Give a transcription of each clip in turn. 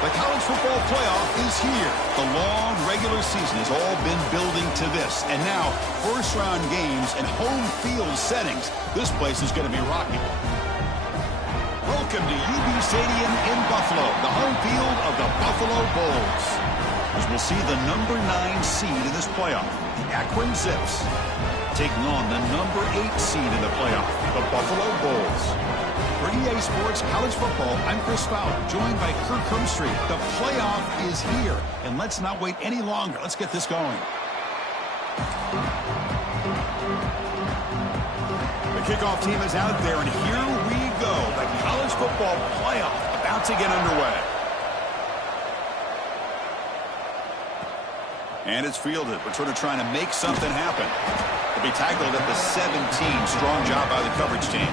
The college football playoff is here. The long regular season has all been building to this. And now, first-round games and home field settings. This place is going to be rocking. Welcome to UB Stadium in Buffalo, the home field of the Buffalo Bulls. As we'll see the number 9 seed in this playoff, the Akron Zips, taking on the number 8 seed in the playoff, the Buffalo Bulls. For EA Sports College Football, I'm Chris Fowler, joined by Kirk Herbstreit. The playoff is here, and let's not wait any longer. Let's get this going. The kickoff team is out there, and here we go. The college football playoff about to get underway. And it's fielded. Returner trying to make something happen. He'll be tackled at the 17. Strong job by the coverage team.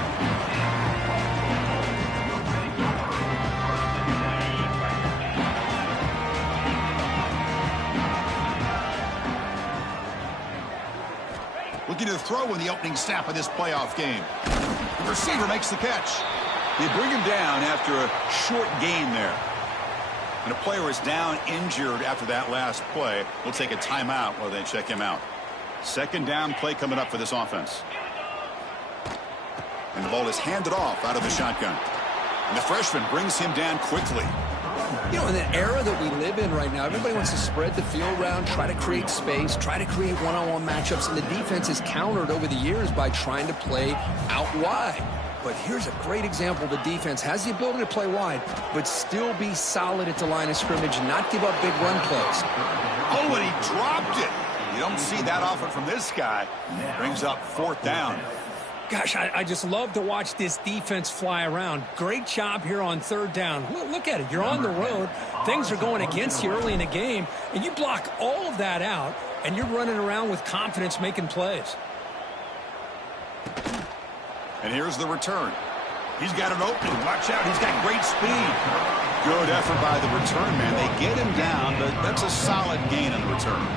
Looking to throw in the opening snap of this playoff game. The receiver makes the catch. They bring him down after a short gain there. And a player is down injured after that last play. We'll take a timeout while they check him out. Second down play coming up for this offense. And the ball is handed off out of the shotgun. And the freshman brings him down quickly. You know, in the era that we live in right now, everybody wants to spread the field around, try to create space, try to create one-on-one matchups, and the defense is countered over the years by trying to play out wide. But here's a great example. The defense has the ability to play wide, but still be solid at the line of scrimmage and not give up big run plays. Oh, and he dropped it. You don't see that often from this guy. Brings up fourth down. Gosh, I just love to watch this defense fly around. Great job here on third down. Look at it. You're on the road. Things are going against you early in the game, and you block all of that out, and you're running around with confidence making plays. And here's the return. He's got an opening. Watch out. He's got great speed. Good effort by the return man. They get him down, but that's a solid gain on the return.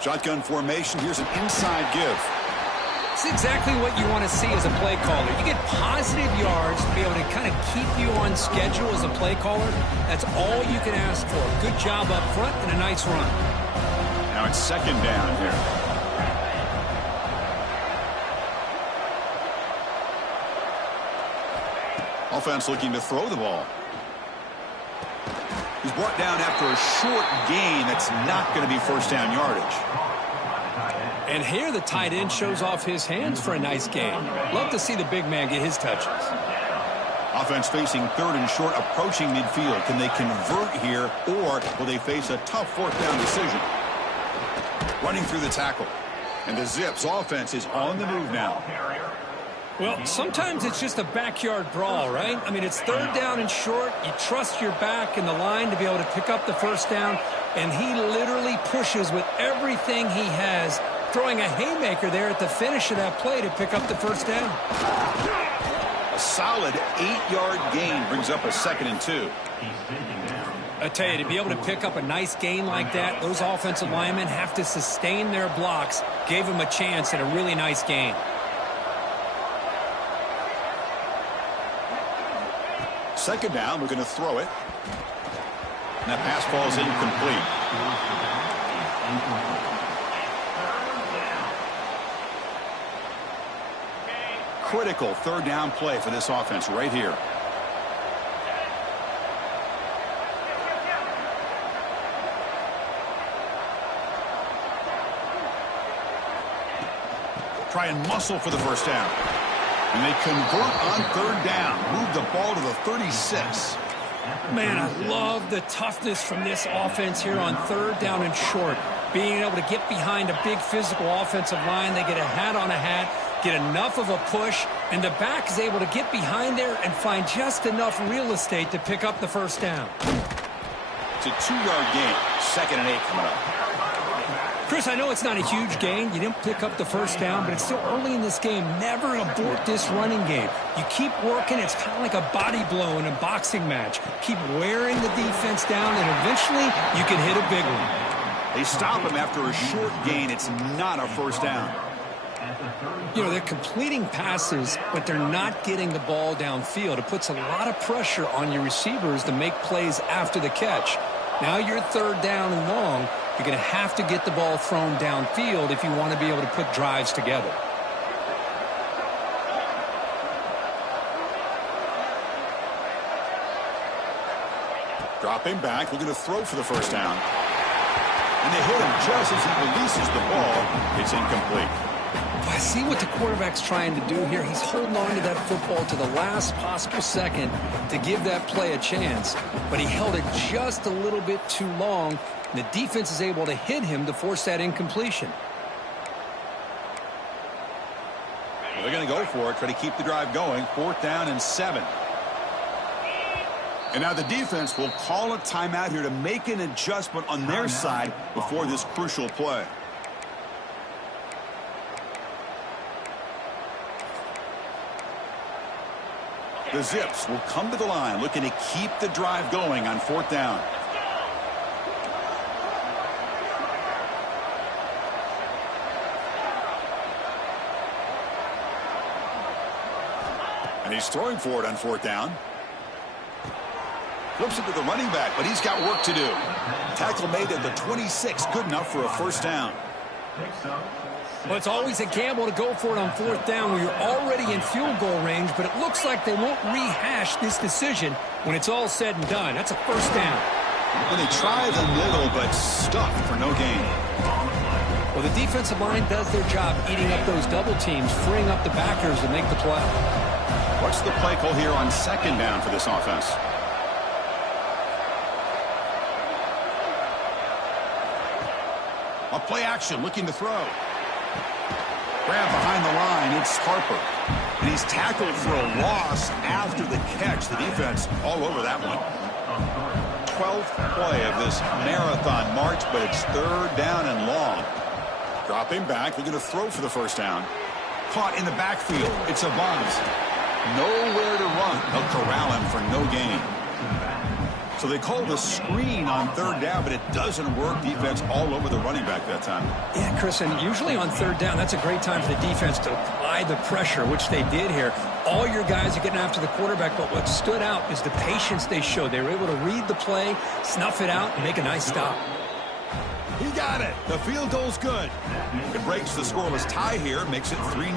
Shotgun formation. Here's an inside give. It's exactly what you want to see as a play caller. You get positive yards to be able to kind of keep you on schedule as a play caller. That's all you can ask for. Good job up front and a nice run. Now it's second down here. Offense looking to throw the ball. He's brought down after a short gain. That's not going to be first down yardage. And here the tight end shows off his hands for a nice gain. Love to see the big man get his touches. Offense facing third and short, approaching midfield. Can they convert here, or will they face a tough fourth down decision? Running through the tackle. And the Zips offense is on the move now. Well, sometimes it's just a backyard brawl, right? I mean, it's third down and short. You trust your back in the line to be able to pick up the first down, and he literally pushes with everything he has, throwing a haymaker there at the finish of that play to pick up the first down. A solid 8-yard gain brings up a 2nd and 2. I tell you, to be able to pick up a nice gain like that, those offensive linemen have to sustain their blocks. Gave him a chance at a really nice gain. Second down, we're going to throw it. And that pass falls incomplete. Critical third down play for this offense right here. Try and muscle for the first down. And they convert on third down. Move the ball to the 36. Man, I love the toughness from this offense here on third down and short. Being able to get behind a big physical offensive line. They get a hat on a hat, get enough of a push, and the back is able to get behind there and find just enough real estate to pick up the first down. It's a 2-yard gain. 2nd and 8 coming up. Chris, I know it's not a huge gain. You didn't pick up the first down, but it's still early in this game. Never abort this running game. You keep working. It's kind of like a body blow in a boxing match. Keep wearing the defense down, and eventually you can hit a big one. They stop him after a short gain. It's not a first down. You know, they're completing passes, but they're not getting the ball downfield. It puts a lot of pressure on your receivers to make plays after the catch. Now you're third down and long. You're going to have to get the ball thrown downfield if you want to be able to put drives together. Dropping back, looking to throw for the first down. And they hit him just as he releases the ball. It's incomplete. I see what the quarterback's trying to do here. He's holding on to that football to the last possible second to give that play a chance. But he held it just a little bit too long. And the defense is able to hit him to force that incompletion. Well, they're going to go for it, try to keep the drive going. 4th down and 7. And now the defense will call a timeout here to make an adjustment on their side before this crucial play. The Zips will come to the line looking to keep the drive going on 4th down. And he's throwing for it on 4th down. Flips it to the running back, but he's got work to do. Tackle made at the 26, good enough for a first down. Well, it's always a gamble to go for it on 4th down where you're already in field goal range, but it looks like they won't rehash this decision when it's all said and done. That's a first down. And they try the middle, but stuffed for no gain. Well, the defensive line does their job eating up those double teams, freeing up the backers to make the play. What's the play call here on 2nd down for this offense? A play action, looking to throw. Grab behind the line, it's Harper. And he's tackled for a loss after the catch. The defense all over that one. 12th play of this marathon march, but it's 3rd down and long. Dropping back, looking to throw for the first down. Caught in the backfield. It's Evans. Nowhere to run. They'll corral him for no gain. So they call the screen on 3rd down, but it doesn't work. Defense all over the running back that time. Yeah, Chris, and usually on 3rd down, that's a great time for the defense to apply the pressure, which they did here. All your guys are getting after the quarterback, but what stood out is the patience they showed. They were able to read the play, snuff it out, and make a nice stop. He got it. The field goal's good. It breaks the scoreless tie here, makes it 3-0.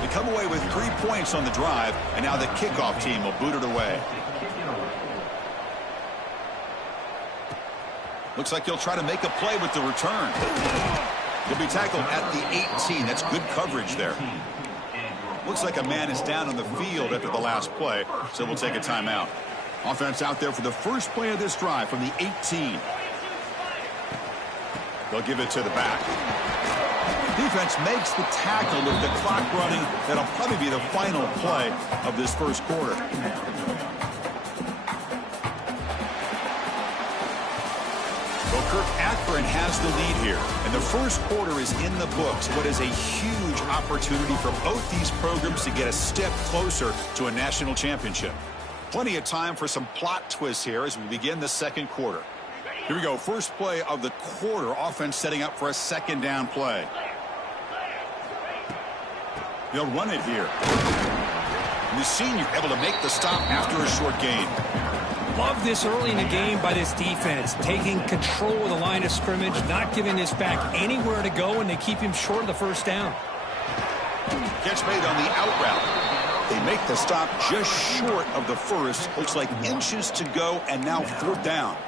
They come away with 3 points on the drive, and now the kickoff team will boot it away. Looks like he'll try to make a play with the return. He'll be tackled at the 18. That's good coverage there. Looks like a man is down on the field after the last play, so we'll take a timeout. Offense out there for the first play of this drive from the 18. They'll give it to the back. Defense makes the tackle with the clock running. That'll probably be the final play of this first quarter. Well, Kirk Akron has the lead here, and the first quarter is in the books. What is a huge opportunity for both these programs to get a step closer to a national championship. Plenty of time for some plot twists here as we begin the second quarter. Here we go, first play of the quarter. Offense setting up for a 2nd down play. They'll run it here. And the senior able to make the stop after a short gain. Love this early in the game by this defense, taking control of the line of scrimmage, not giving this back anywhere to go, and they keep him short of the first down. Catch made on the out route. They make the stop just short of the first. Looks like inches to go, and now 4th down.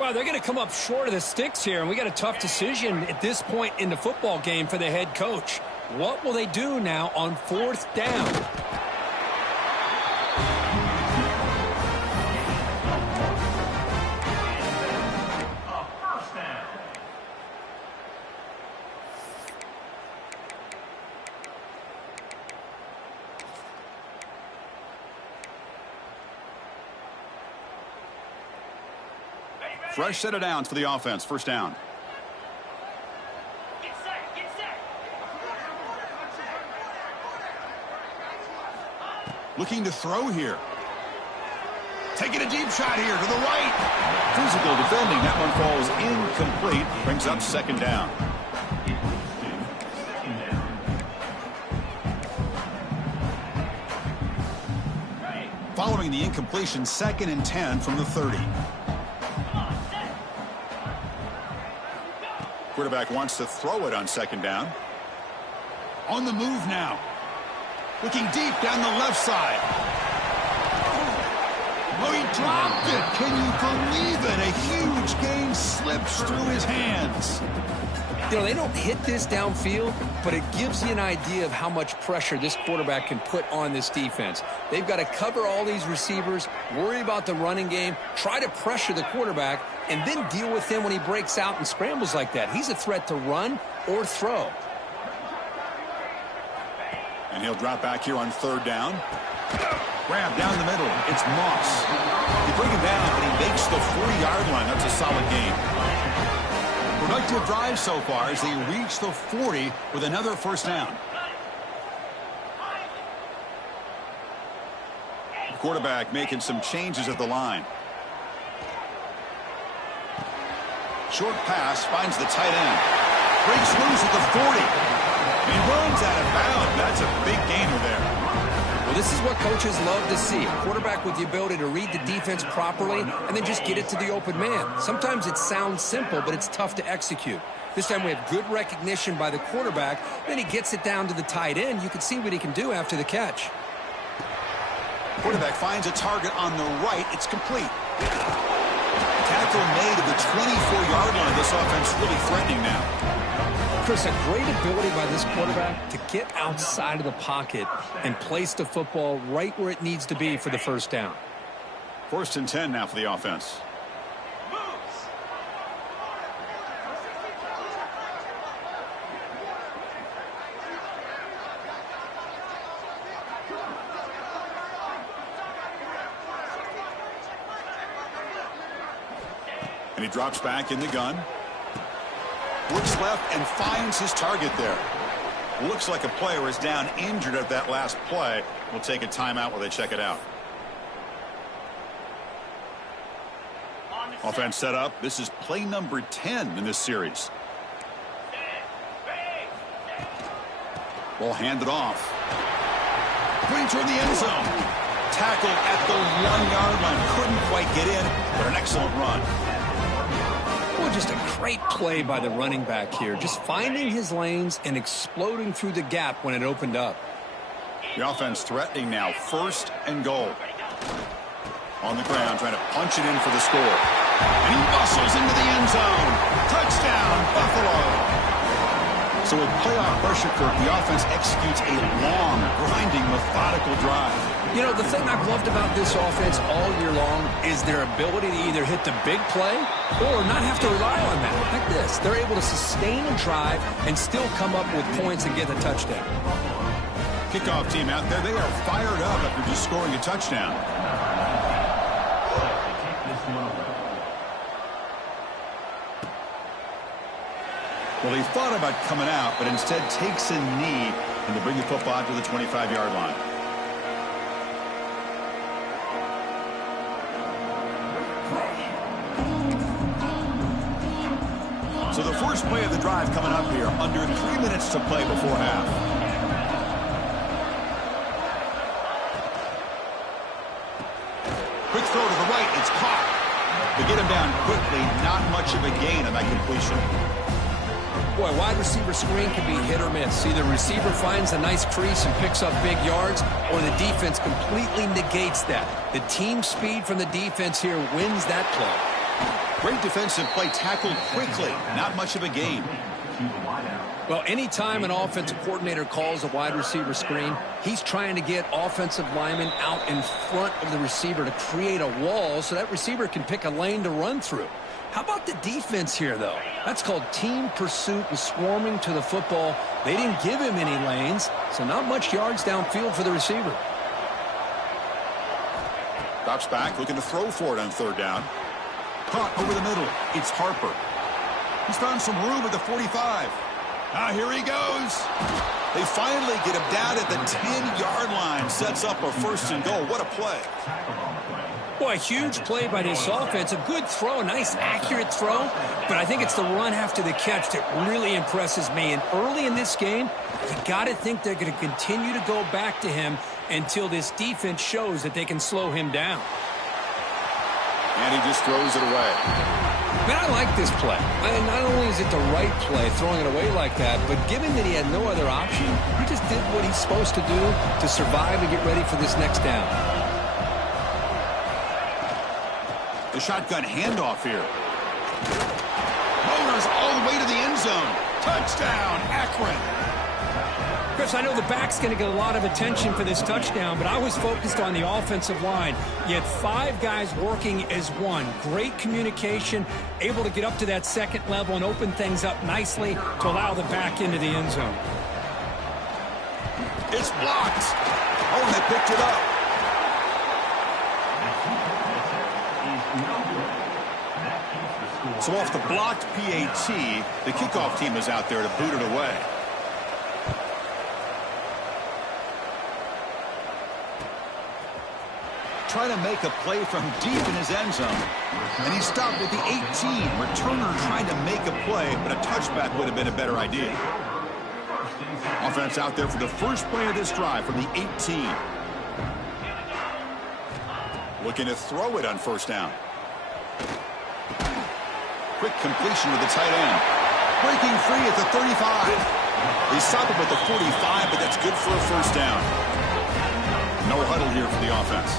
Well, they're going to come up short of the sticks here, and we got a tough decision at this point in the football game for the head coach. What will they do now on 4th down? Fresh set of downs for the offense. First down. Looking to throw here. Taking a deep shot here to the right. Physical defending. That one falls incomplete. Brings up second down. Following the incompletion, 2nd and 10 from the 30. Quarterback wants to throw it on 2nd down. On the move now. Looking deep down the left side. Oh, he dropped it. Can you believe it? A huge gain slips through his hands. You know, they don't hit this downfield, but it gives you an idea of how much pressure this quarterback can put on this defense. They've got to cover all these receivers, worry about the running game, try to pressure the quarterback, and then deal with him when he breaks out and scrambles like that. He's a threat to run or throw. And he'll drop back here on 3rd down. Grab down the middle. It's Moss. They bring him down, but he makes the 40-yard line. That's a solid gain. Productive drive so far as they reach the 40 with another 1st down. The quarterback making some changes at the line. Short pass finds the tight end. Breaks loose at the 40. He runs out of bounds. That's a big gainer there. Well, this is what coaches love to see. A quarterback with the ability to read the defense properly and then just get it to the open man. Sometimes it sounds simple, but it's tough to execute. This time we have good recognition by the quarterback. Then he gets it down to the tight end. You can see what he can do after the catch. Quarterback finds a target on the right. It's complete. Tackle made at the 24-yard line. This offense really threatening now. Chris, a great ability by this quarterback to get outside of the pocket and place the football right where it needs to be for the 1st down. 1st and 10 now for the offense. And he drops back in the gun. Looks left and finds his target there. Looks like a player is down injured at that last play. We'll take a timeout while they check it out. Offense set up. This is play number 10 in this series. Ball handed off. Putting toward the end zone. Tackled at the 1-yard line. Couldn't quite get in, but an excellent run. Well, just a great play by the running back here. Just finding his lanes and exploding through the gap when it opened up. The offense threatening now. 1st and goal. On the ground, trying to punch it in for the score. And he muscles into the end zone. Touchdown, Buffalo. So with playoff pressure, Kirk, the offense executes a long, grinding, methodical drive. You know, the thing I've loved about this offense all year long is their ability to either hit the big play or not have to rely on that. Like this. They're able to sustain a drive and still come up with points and get a touchdown. Kickoff team out there. They are fired up after just scoring a touchdown. Well, he thought about coming out, but instead takes a knee and to bring the football to the 25-yard line. So the first play of the drive coming up here, under 3 minutes to play before half. Quick throw to the right, it's caught. They get him down quickly, not much of a gain on that completion. Boy, wide receiver screen can be hit or miss. Either receiver finds a nice crease and picks up big yards, or the defense completely negates that. The team speed from the defense here wins that play. Great defensive play, tackled quickly. Not much of a gain. Well, anytime an offensive coordinator calls a wide receiver screen, he's trying to get offensive linemen out in front of the receiver to create a wall so that receiver can pick a lane to run through. How about the defense here, though? That's called team pursuit and swarming to the football. They didn't give him any lanes, so not much yards downfield for the receiver. Drops back, looking to throw for it on 3rd down. Caught over the middle. It's Harper. He's found some room at the 45. Here he goes. They finally get him down at the 10-yard line. Sets up a 1st and goal. What a play. Well, a huge play by this offense. A good throw, a nice, accurate throw. But I think it's the run after the catch that really impresses me. And early in this game, you got to think they're going to continue to go back to him until this defense shows that they can slow him down. And he just throws it away. Man, I like this play. Not only is it the right play, throwing it away like that, but given that he had no other option, he just did what he's supposed to do to survive and get ready for this next down. The shotgun handoff here. Motors all the way to the end zone. Touchdown, Akron. Chris, I know the back's going to get a lot of attention for this touchdown, but I was focused on the offensive line. You had 5 guys working as one. Great communication, able to get up to that second level and open things up nicely to allow the back into the end zone. It's blocked. Oh, and they picked it up. So off the blocked PAT, the kickoff team is out there to boot it away. Trying to make a play from deep in his end zone. And he stopped at the 18. Returner trying to make a play, but a touchback would have been a better idea. Offense out there for the first play of this drive from the 18. Looking to throw it on first down. Quick completion with the tight end. Breaking free at the 35. He stopped him at the 45, but that's good for a first down. No huddle here for the offense.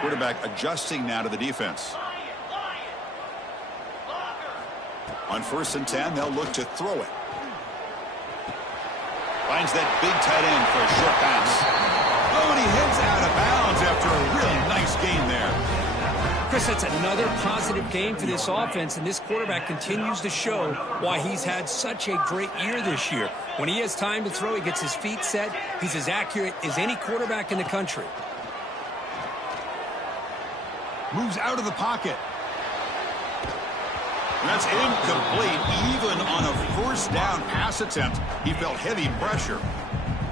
Quarterback adjusting now to the defense. On 1st and 10, they'll look to throw it. Finds that big tight end for a short pass. Oh, and he heads out of bounds after a really nice gain there. Chris, that's another positive game for this offense, and this quarterback continues to show why he's had such a great year this year. When he has time to throw, he gets his feet set. He's as accurate as any quarterback in the country. Moves out of the pocket. And that's incomplete. Even on a first down pass attempt, he felt heavy pressure.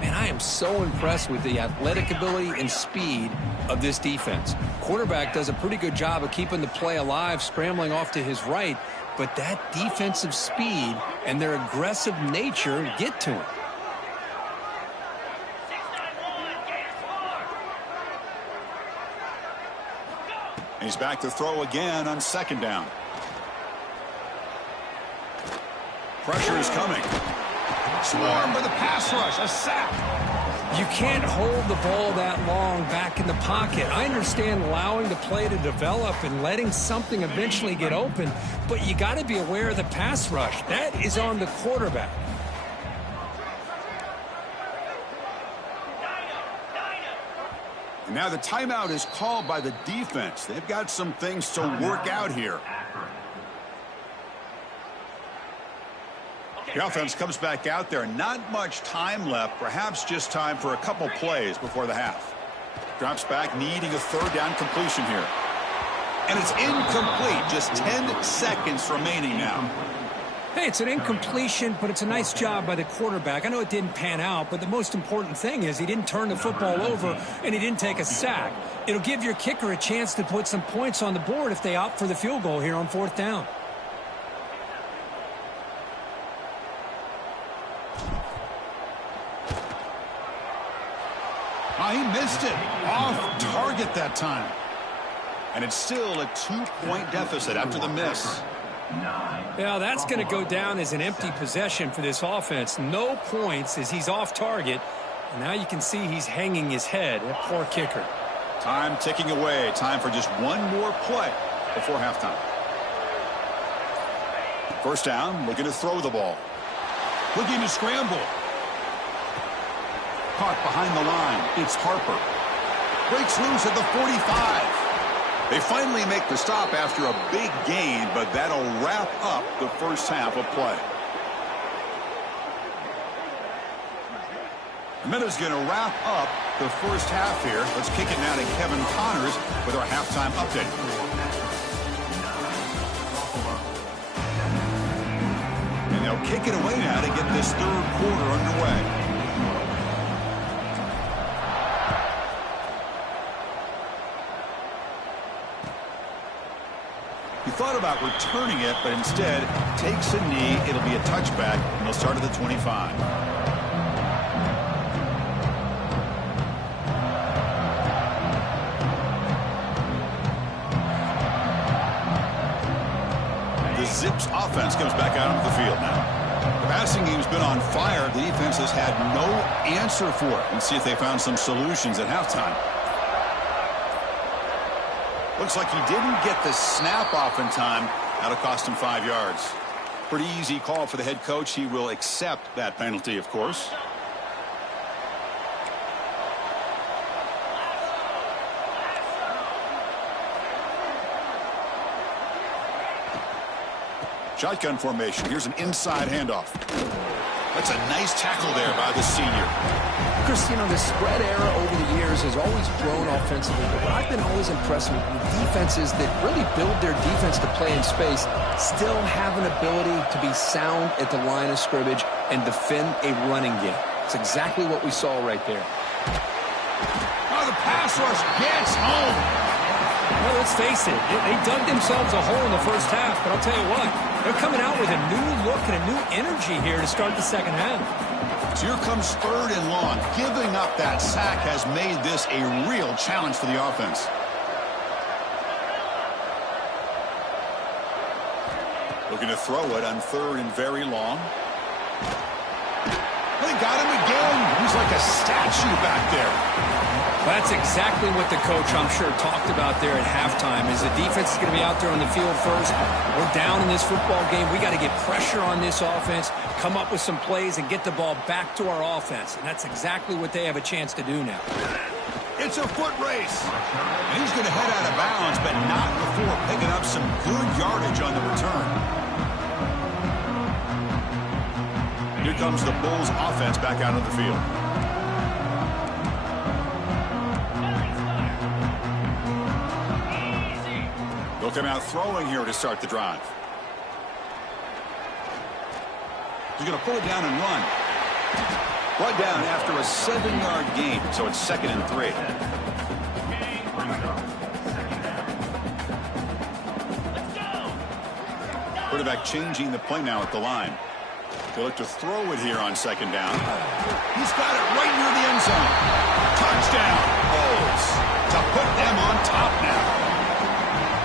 Man, I am so impressed with the athletic ability and speed of this defense. Quarterback does a pretty good job of keeping the play alive, scrambling off to his right, but that defensive speed and their aggressive nature get to him. He's back to throw again on 2nd down. Pressure is coming. Swarm with a pass rush, a sack. You can't hold the ball that long back in the pocket. I understand allowing the play to develop and letting something eventually get open, but you got to be aware of the pass rush. That is on the quarterback. And now the timeout is called by the defense. They've got some things to work out here. The offense comes back out there. Not much time left. Perhaps just time for a couple plays before the half. Drops back, needing a 3rd down completion here. And it's incomplete. Just 10 seconds remaining now. Hey, it's an incompletion, but it's a nice job by the quarterback. I know it didn't pan out, but the most important thing is he didn't turn the football over and he didn't take a sack. It'll give your kicker a chance to put some points on the board if they opt for the field goal here on 4th down. Oh, he missed it. Off target that time. And it's still a 2-point deficit after the miss. Yeah, that's going to go down as an empty possession for this offense. No points as he's off target. And now you can see he's hanging his head. That poor kicker. Time ticking away. Time for just one more play before halftime. 1st down, looking to throw the ball. Looking to scramble. Caught behind the line. It's Harper. Breaks loose at the 45. They finally make the stop after a big gain, but that'll wrap up the first half of play. The minute's going to wrap up the first half here. Let's kick it now to Kevin Connors with our halftime update. And they'll kick it away now to get this 3rd quarter underway. thought about returning it, but instead takes a knee. It'll be a touchback, and they'll start at the 25. The Zips offense comes back out onto the field now. The passing game's been on fire. The defense has had no answer for it. Let's see if they found some solutions at halftime. Looks like he didn't get the snap off in time. That'll cost him 5 yards. Pretty easy call for the head coach. He will accept that penalty, of course. Shotgun formation. Here's an inside handoff. That's a nice tackle there by the senior. Chris, you know, the spread era over the years has always grown offensively, but what I've been always impressed with defenses that really build their defense to play in space still have an ability to be sound at the line of scrimmage and defend a running game. It's exactly what we saw right there. Oh, the pass rush gets home. Well, let's face it, they dug themselves a hole in the first half, but I'll tell you what, they're coming out with a new look and a new energy here to start the second half. So here comes 3rd and long. Giving up that sack has made this a real challenge for the offense. Looking to throw it on 3rd and very long. They got him again. He's like a statue back there. That's exactly what the coach, I'm sure, talked about there at halftime, is the defense is going to be out there on the field first. We're down in this football game. We got to get pressure on this offense, come up with some plays, and get the ball back to our offense. And that's exactly what they have a chance to do now. It's a foot race. And he's going to head out of bounds, but not before picking up some good yardage on the return. Here comes the Bulls offense back out of the field. They'll come out throwing here to start the drive. He's going to pull it down and run. Brought down after a 7-yard gain, so it's 2nd and 3. Quarterback changing the play now at the line. They'll look to throw it here on 2nd down. He's got it right near the end zone. Touchdown, Bulls, to put them on top now.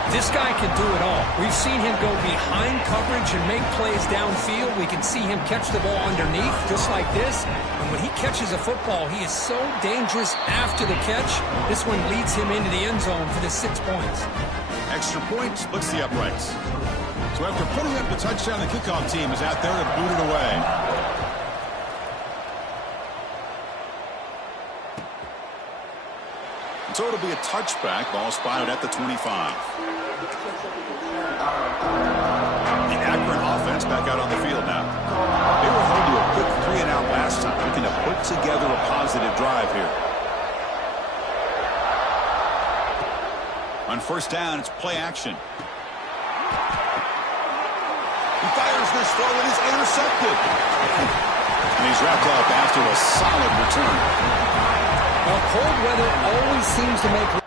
This guy can do it all. We've seen him go behind coverage and make plays downfield. We can see him catch the ball underneath, just like this. And when he catches a football, he is so dangerous after the catch. This one leads him into the end zone for the 6 points. Extra point splits the uprights. So after putting up the touchdown, the kickoff team is out there to boot it away. So it'll be a touchback. Ball spotted at the 25. The Akron offense back out on the field now. They were held to a quick 3-and-out last time. Looking to put together a positive drive here. On 1st down, it's play action. He fires this throw and is intercepted. And he's wrapped up after a solid return. Well, cold weather always seems to make...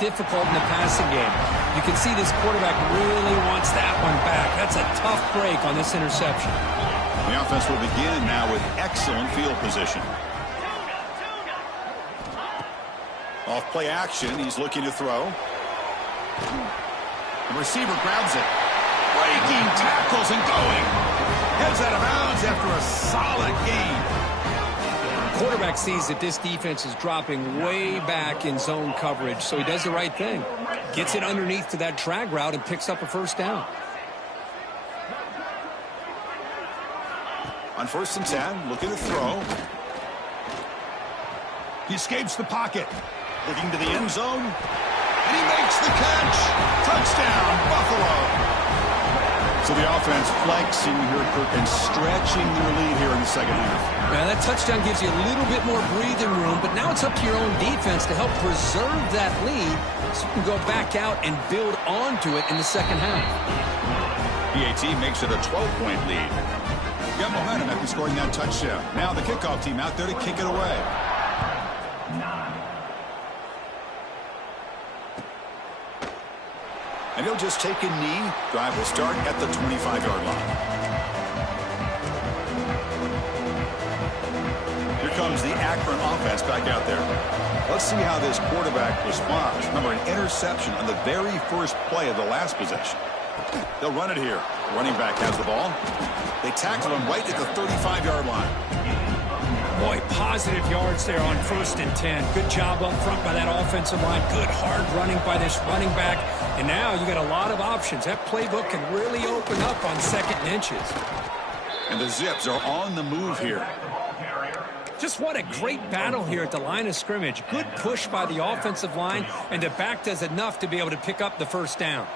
difficult in the passing game. You can see this quarterback really wants that one back. That's a tough break on this interception. The offense will begin now with excellent field position. Off play action, he's looking to throw. The receiver grabs it. Breaking tackles and going. Heads out of bounds after a solid gain. Quarterback sees that this defense is dropping way back in zone coverage, so he does the right thing. Gets it underneath to that drag route and picks up a 1st down. On 1st and 10, looking to throw. He escapes the pocket. Looking to the end zone. And he makes the catch. Touchdown, Buffalo. So the offense flexing here, Kirk, and stretching their lead here in the second half. Now, that touchdown gives you a little bit more breathing room, but now it's up to your own defense to help preserve that lead so you can go back out and build onto it in the second half. PAT makes it a 12-point lead. Got momentum after scoring that touchdown. Now the kickoff team out there to kick it away. And he'll just take a knee. Drive will start at the 25-yard line. Here comes the Akron offense back out there. Let's see how this quarterback responds. Remember, an interception on the very first play of the last possession. They'll run it here. Running back has the ball. They tackle him right at the 35-yard line. Boy, positive yards there on 1st and 10. Good job up front by that offensive line. Good hard running by this running back. And now you got a lot of options. That playbook can really open up on 2nd and inches. And the Zips are on the move here. Just what a great battle here at the line of scrimmage. Good push by the offensive line, and the back does enough to be able to pick up the first down.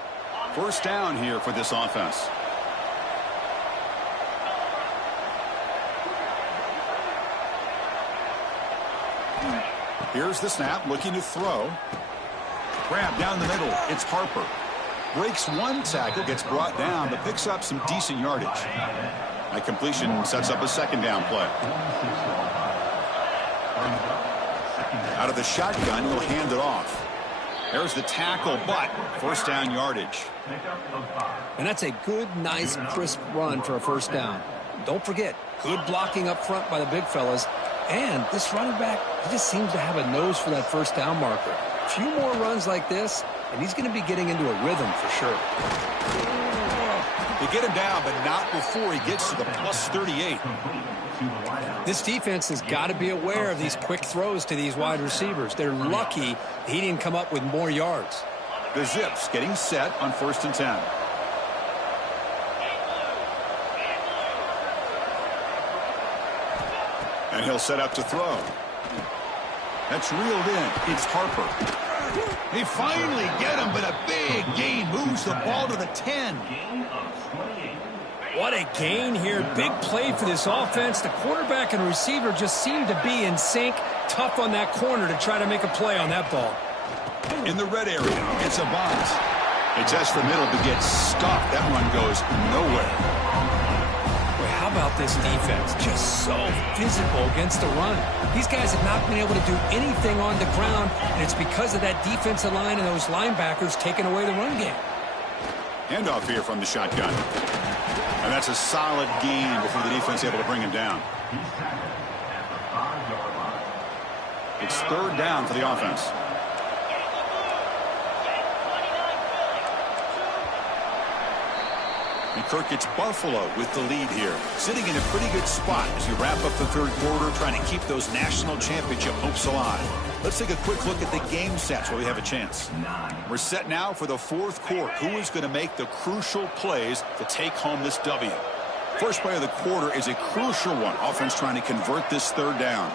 First down here for this offense. Here's the snap, looking to throw. Grab down the middle. It's Harper. Breaks one tackle, gets brought down, but picks up some decent yardage. That completion sets up a second down play. Out of the shotgun, he'll hand it off. There's the tackle, but first down yardage. And that's a good, nice, crisp run for a first down. Don't forget, good blocking up front by the big fellas. And this running back, he just seems to have a nose for that first down marker. A few more runs like this, and he's going to be getting into a rhythm for sure. They get him down, but not before he gets to the plus 38. This defense has got to be aware of these quick throws to these wide receivers. They're lucky he didn't come up with more yards. The Zips getting set on 1st and 10. And he'll set up to throw. That's reeled in. It's Harper. They finally get him, but a big gain moves the ball to the 10. What a gain here. Big play for this offense. The quarterback and receiver just seem to be in sync. Tough on that corner to try to make a play on that ball. In the red area, it's a bounce. They test the middle but get stuffed. That one goes nowhere. How about this defense? Just so physical against the run. These guys have not been able to do anything on the ground, and it's because of that defensive line and those linebackers taking away the run game. Handoff here from the shotgun. And that's a solid gain before the defense able to bring him down. It's 3rd down for the offense. And Kirk, it's Buffalo with the lead here. Sitting in a pretty good spot as you wrap up the 3rd quarter, trying to keep those national championship hopes alive. Let's take a quick look at the game sets while we have a chance. We're set now for the 4th quarter. Who is going to make the crucial plays to take home this W? First play of the quarter is a crucial one. Offense trying to convert this 3rd down.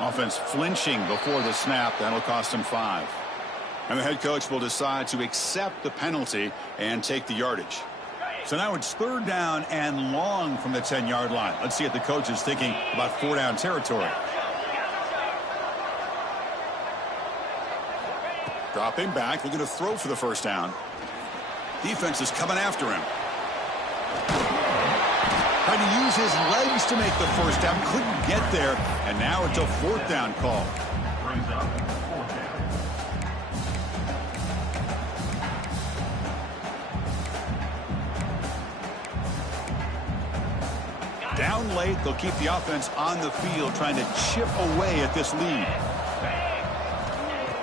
Offense flinching before the snap. That'll cost him 5. And the head coach will decide to accept the penalty and take the yardage. So now it's 3rd down and long from the 10-yard line. Let's see if the coach is thinking about 4-down territory. Dropping back, looking to throw for the first down. Defense is coming after him. Trying to use his legs to make the first down. Couldn't get there. And now it's a 4th down call. Down late, they'll keep the offense on the field, trying to chip away at this lead.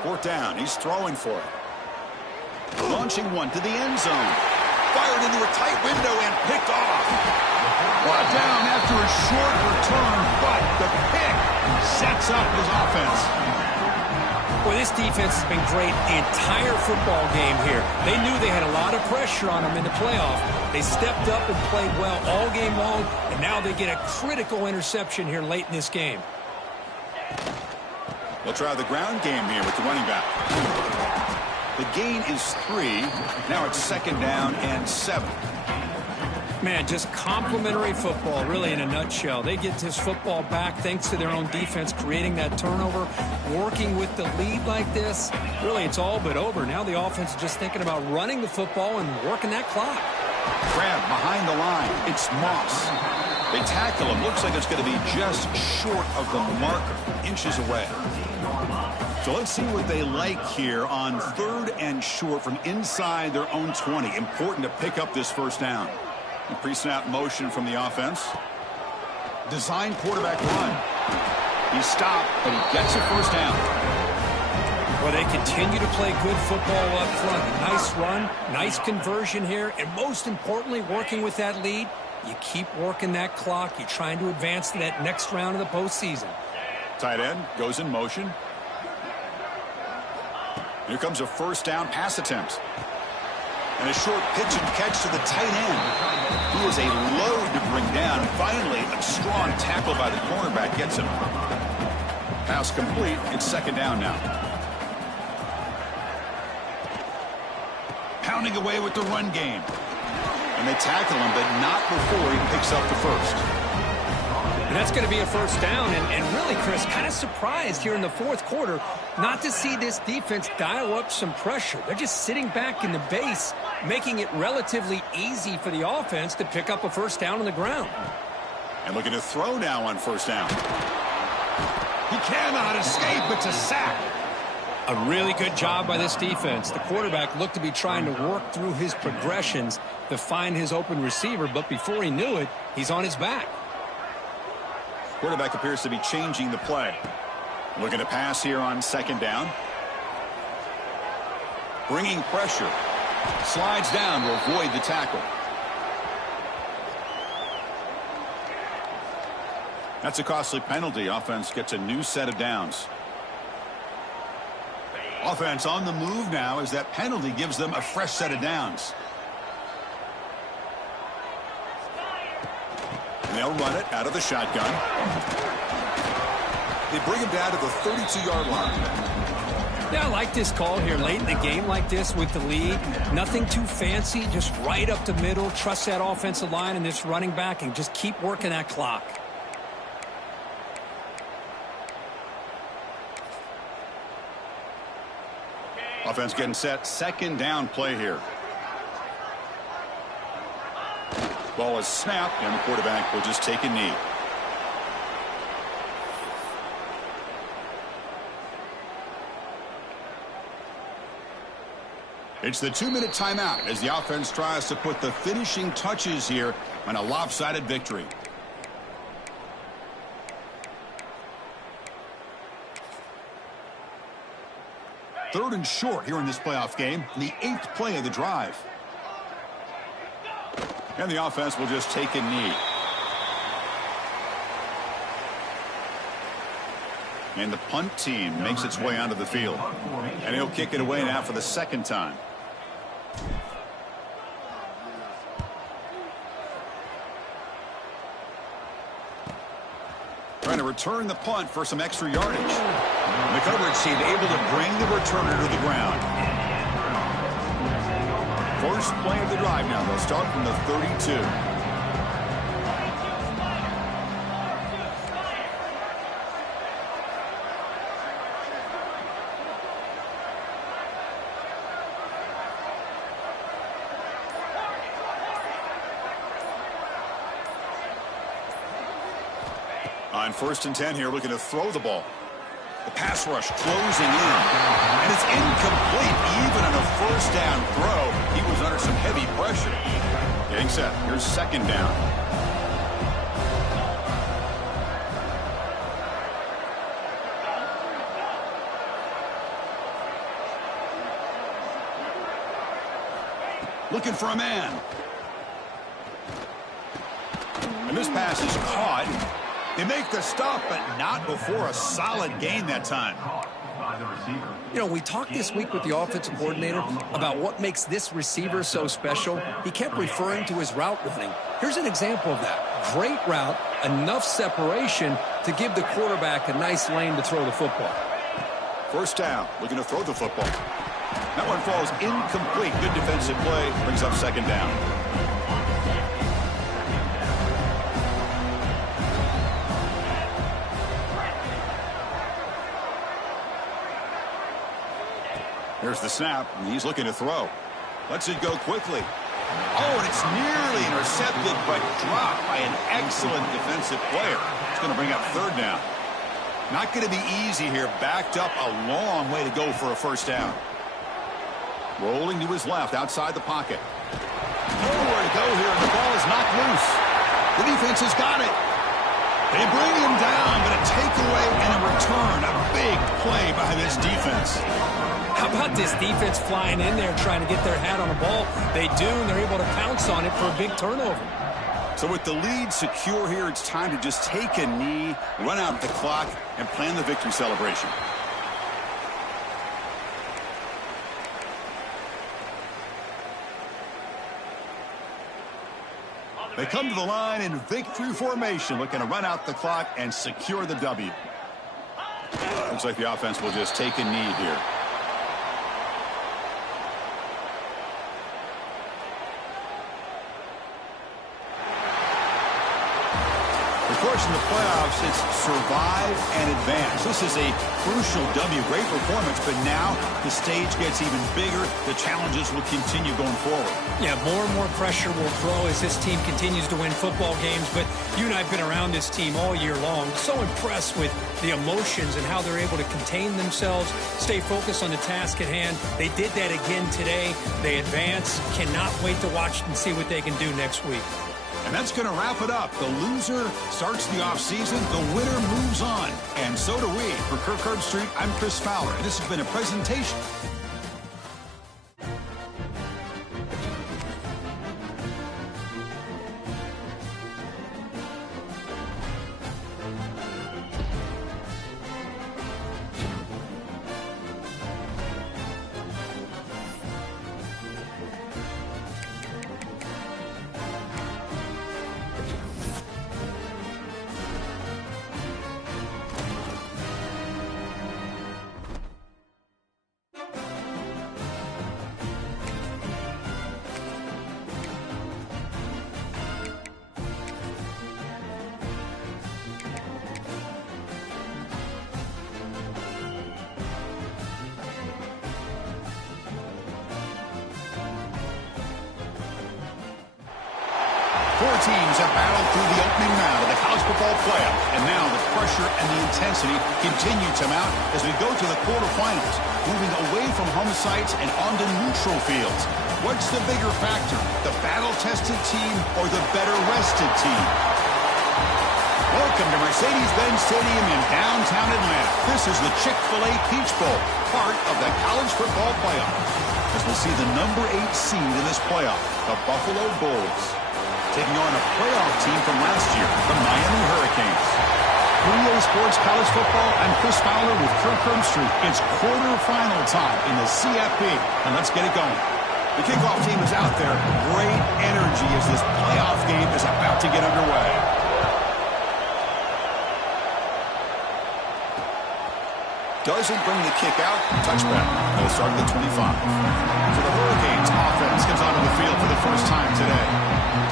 4th down. He's throwing for it. Launching one to the end zone. Fired into a tight window and picked off. Brought down after a short return, but the pick sets up his offense. Well, this defense has been great the entire football game here. They knew they had a lot of pressure on them in the playoff. They stepped up and played well all game long, and now they get a critical interception here late in this game. We'll try the ground game here with the running back. The gain is 3. Now it's 2nd down and 7. Man, just complimentary football, really, in a nutshell. They get this football back thanks to their own defense, creating that turnover, working with the lead like this. Really, it's all but over. Now the offense is just thinking about running the football and working that clock. Grab behind the line. It's Moss. They tackle him. Looks like it's going to be just short of the marker, inches away. So let's see what they like here on 3rd and short from inside their own 20. Important to pick up this first down. Pre-snap motion from the offense. Design quarterback run. He stopped, but he gets a first down. Well, they continue to play good football up front. Nice run, nice conversion here, and most importantly, working with that lead, you keep working that clock. You're trying to advance to that next round of the postseason. Tight end goes in motion. Here comes a first down pass attempt. And a short pitch and catch to the tight end. He is a load to bring down. And finally, a strong tackle by the cornerback gets him. Pass complete. It's 2nd down now. Pounding away with the run game. And they tackle him, but not before he picks up the first. And that's going to be a first down. And really, Chris, kind of surprised here in the 4th quarter not to see this defense dial up some pressure. They're just sitting back in the base, making it relatively easy for the offense to pick up a first down on the ground. And looking to throw now on first down. He cannot escape. It's a sack. A really good job by this defense. The quarterback looked to be trying to work through his progressions to find his open receiver, but before he knew it, he's on his back. Quarterback appears to be changing the play. Looking to pass here on 2nd down. Bringing pressure. Slides down to avoid the tackle. That's a costly penalty. Offense gets a new set of downs. Offense on the move now as that penalty gives them a fresh set of downs. And they'll run it out of the shotgun. They bring him down to the 32-yard line. Yeah, I like this call here late in the game like this with the lead. Nothing too fancy, just right up the middle. Trust that offensive line and this running back and just keep working that clock. Offense getting set. 2nd down play here. Ball is snapped, and the quarterback will just take a knee. It's the 2-minute timeout as the offense tries to put the finishing touches here on a lopsided victory. Third and short here in this playoff game, the 8th play of the drive. And the offense will just take a knee. And the punt team makes its way onto the field. And he'll kick it away now for the 2nd time. Trying to return the punt for some extra yardage. The coverage team able to bring the returner to the ground. First play of the drive now. They'll start from the 32. On 1st and 10 here, looking to throw the ball. The pass rush closing in. And it's incomplete. Even on a first down throw, he was under some heavy pressure. Getting set. Here's 2nd down. Looking for a man. And this pass is caught. They make the stop, but not before a solid gain that time. You know, we talked this week with the offensive coordinator about what makes this receiver so special. He kept referring to his route running. Here's an example of that. Great route, enough separation to give the quarterback a nice lane to throw the football. First down, looking to throw the football. That one falls incomplete. Good defensive play, brings up second down. Here's the snap, and he's looking to throw. Lets it go quickly. Oh, and it's nearly intercepted, but dropped by an excellent defensive player. It's going to bring up third down. Not going to be easy here. Backed up a long way to go for a first down. Rolling to his left, outside the pocket. Nowhere to go here, and the ball is knocked loose. The defense has got it. They bring him down, but a takeaway and a return. A big play by this defense. How about this defense flying in there trying to get their hat on the ball? They do, and they're able to pounce on it for a big turnover. So with the lead secure here, it's time to just take a knee, run out the clock, and plan the victory celebration. They come to the line in victory formation, looking to run out the clock and secure the W. Looks like the offense will just take a knee here. Of course, in the playoffs, it's survive and advance. This is a crucial W. Great performance, but now the stage gets even bigger. The challenges will continue going forward. Yeah, more and more pressure will grow as this team continues to win football games. But you and I have been around this team all year long. So impressed with the emotions and how they're able to contain themselves, stay focused on the task at hand. They did that again today. They advance. Cannot wait to watch and see what they can do next week. And that's going to wrap it up. The loser starts the offseason. The winner moves on. And so do we. For Kirk Herbstreit, I'm Chris Fowler. And this has been a presentation. Four teams have battled through the opening round of the college football playoff, and now the pressure and the intensity continue to mount as we go to the quarterfinals, moving away from home sites and onto neutral fields. What's the bigger factor, the battle-tested team or the better-rested team? Welcome to Mercedes-Benz Stadium in downtown Atlanta. This is the Chick-fil-A Peach Bowl, part of the college football playoff. As we'll see the number 8 seed in this playoff, the Buffalo Bulls, taking on a playoff team from last year, the Miami Hurricanes. EA Sports College Football, I'm Chris Fowler with Kirk Herbstreit. It's quarterfinal time in the CFP, and let's get it going. The kickoff team is out there. Great energy as this playoff game is about to get underway. Doesn't bring the kick out. Touchback. They'll start at the 25. So the Hurricanes offense comes onto the field for the first time today.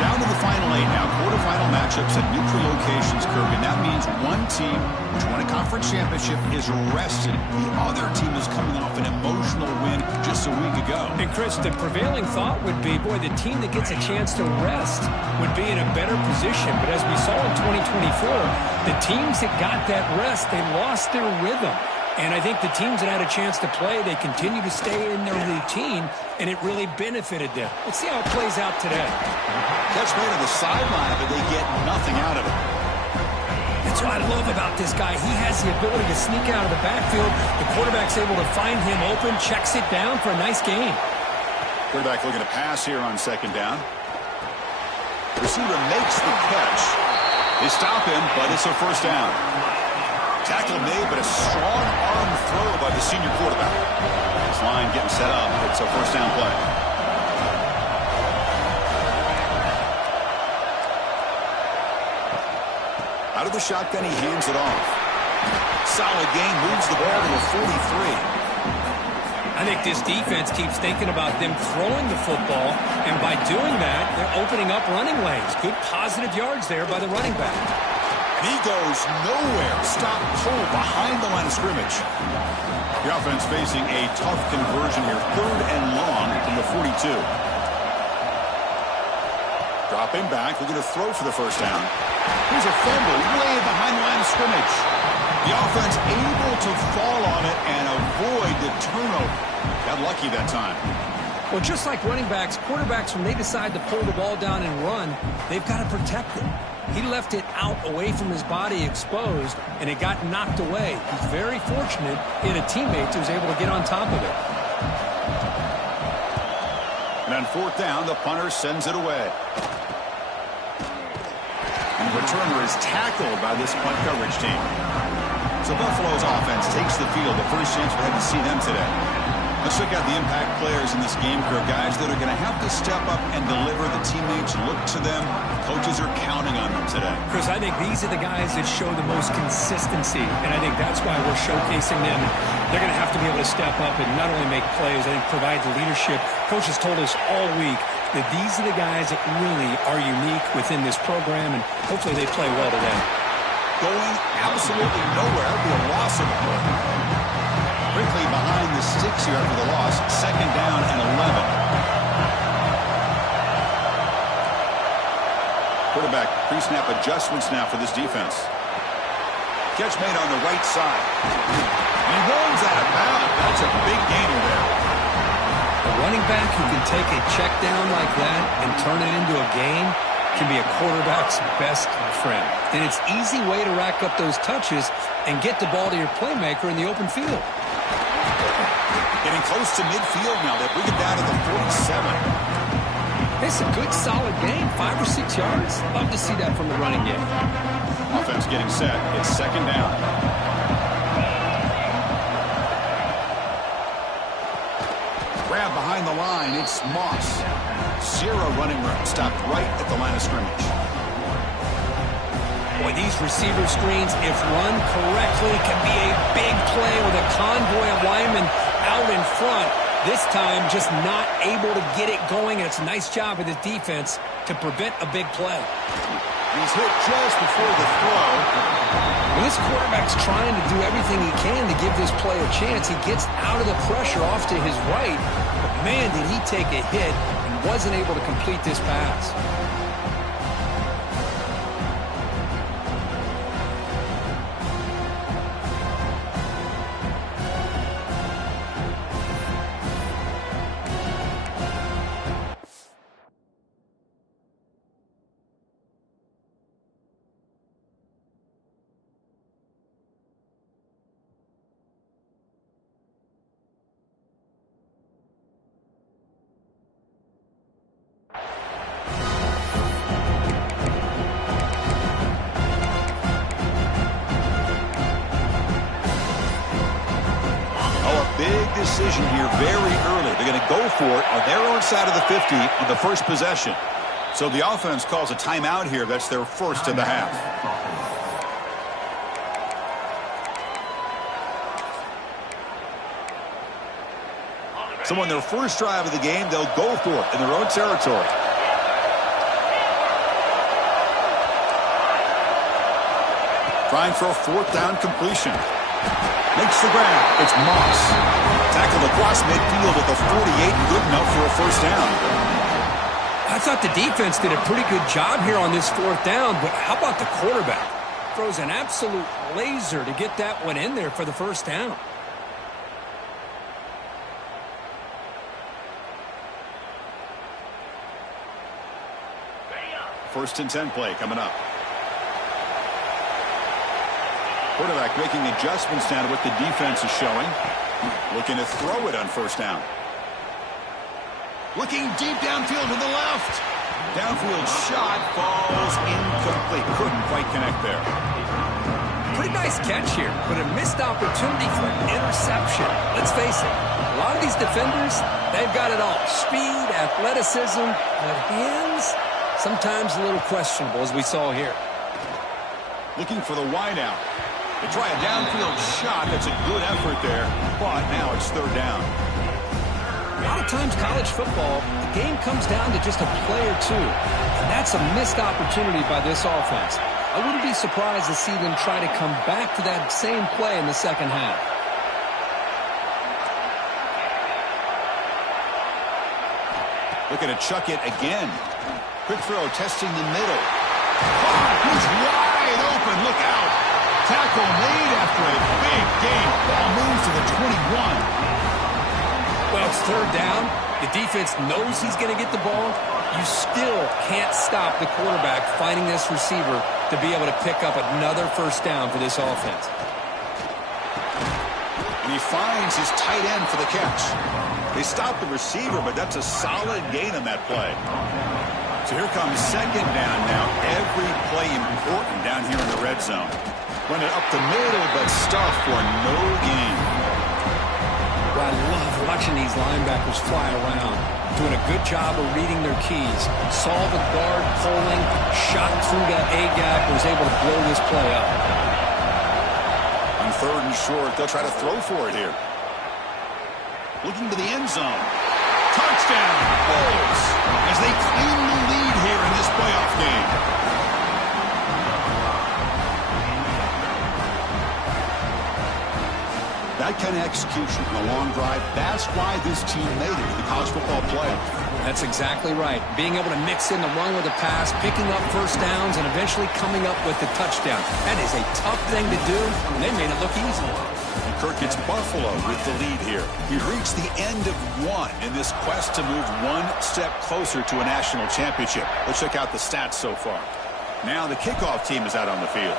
Down to the final 8 now. Quarterfinal matchups at neutral locations, Kirk. And that means one team which won a conference championship is rested. The other team is coming off an emotional win just a week ago. And Chris, the prevailing thought would be, boy, the team that gets a chance to rest would be in a better position. But as we saw in 2024, the teams that got that rest, they lost their rhythm. And I think the teams that had a chance to play, they continue to stay in their routine, and it really benefited them. Let's see how it plays out today. Catch made on the sideline, but they get nothing out of it. That's what I love about this guy. He has the ability to sneak out of the backfield. The quarterback's able to find him open, checks it down for a nice gain. Quarterback looking to pass here on second down. Receiver makes the catch. They stop him, but it's a first down. Tackle made, but a strong arm throw by the senior quarterback. This line getting set up. It's a first down play. Out of the shotgun, he hands it off. Solid gain, moves the ball to a 43. I think this defense keeps thinking about them throwing the football, and by doing that, they're opening up running lanes. Good positive yards there by the running back. And he goes nowhere. Stop cold behind the line of scrimmage. The offense facing a tough conversion here. 3rd and long from the 42. Dropping back, looking to throw for the first down. Here's a fumble way behind the line of scrimmage. The offense able to fall on it and avoid the turnover. Got lucky that time. Well, just like running backs, quarterbacks, when they decide to pull the ball down and run, they've got to protect it. He left it out away from his body exposed, and it got knocked away. He's very fortunate he had a teammate who was able to get on top of it. And on 4th down, the punter sends it away. And the returner is tackled by this punt coverage team. So Buffalo's offense takes the field. The first chance we had to see them today. Let's check out the impact players in this game crew. Guys that are going to have to step up and deliver. The teammates look to them. Coaches are counting on them today. Chris, I think these are the guys that show the most consistency, and I think that's why we're showcasing them. They're going to have to be able to step up and not only make plays, I think provide the leadership. Coach has told us all week that these are the guys that really are unique within this program, and hopefully they play well today. Going absolutely nowhere. That'll be a loss of a play. Quickly behind the sticks here after the loss. 2nd down and 11. Quarterback pre-snap adjustments now for this defense. Catch made on the right side. And he runs out of bounds. That's a big gainer there. A running back who can take a check down like that and turn it into a gain can be a quarterback's best friend. And it's an easy way to rack up those touches and get the ball to your playmaker in the open field. Getting close to midfield now. They bring it down to the 47. It's a good, solid game. 5 or 6 yards. Love to see that from the running game. Offense getting set. It's 2nd down. Grab behind the line. It's Moss. 0 running room. Stopped right at the line of scrimmage. Boy, these receiver screens, if run correctly, can be a big play with a convoy of linemen out in front. This time, just not able to get it going. And it's a nice job of the defense to prevent a big play. He's hit just before the throw. Well, this quarterback's trying to do everything he can to give this play a chance. He gets out of the pressure off to his right. But, man, did he take a hit and wasn't able to complete this pass. Decision here very early. They're going to go for it on their own side of the 50 on the first possession. So the offense calls a timeout here. That's their first of the half. So on their first drive of the game, they'll go for it in their own territory. Trying for a 4th down completion. Makes the grab. It's Moss. Tackled across midfield at the 48. Good enough for a first down. I thought the defense did a pretty good job here on this 4th down, but how about the quarterback? Throws an absolute laser to get that one in there for the first down. First and 10 play coming up. Quarterback making adjustments down to what the defense is showing. Looking to throw it on first down. Looking deep downfield to the left. Downfield shot falls incomplete. Couldn't quite connect there. Pretty nice catch here, but a missed opportunity for an interception. Let's face it, a lot of these defenders, they've got it all. Speed, athleticism, but hands, sometimes a little questionable, as we saw here. Looking for the wideout. They try a downfield shot. That's a good effort there, but now it's third down. A lot of times college football, the game comes down to just a play or two, and that's a missed opportunity by this offense. I wouldn't be surprised to see them try to come back to that same play in the second half. Looking to chuck it again. Quick throw, testing the middle. Oh, he's wide open. Look out. Tackle made after a big gain. Ball moves to the 21. Well, it's third down. The defense knows he's going to get the ball. You still can't stop the quarterback finding this receiver to be able to pick up another first down for this offense. And he finds his tight end for the catch. They stop the receiver, but that's a solid gain on that play. So here comes second down now. Every play important down here in the red zone. Run it up the middle, but stuff for no gain. Well, I love watching these linebackers fly around, doing a good job of reading their keys. Saw the guard pulling, shot through that A-gap, was able to blow this play up. On third and short, they'll try to throw for it here. Looking to the end zone. Touchdown, Bulls, as they claim the lead here in this playoff game. That kind of execution on a long drive, that's why this team made it in the college football playoff. That's exactly right. Being able to mix in the run with the pass, picking up first downs, and eventually coming up with the touchdown. That is a tough thing to do, and they made it look easy. And Kirk gets Buffalo with the lead here. He reached the end of one in this quest to move one step closer to a national championship. Let's check out the stats so far. Now the kickoff team is out on the field.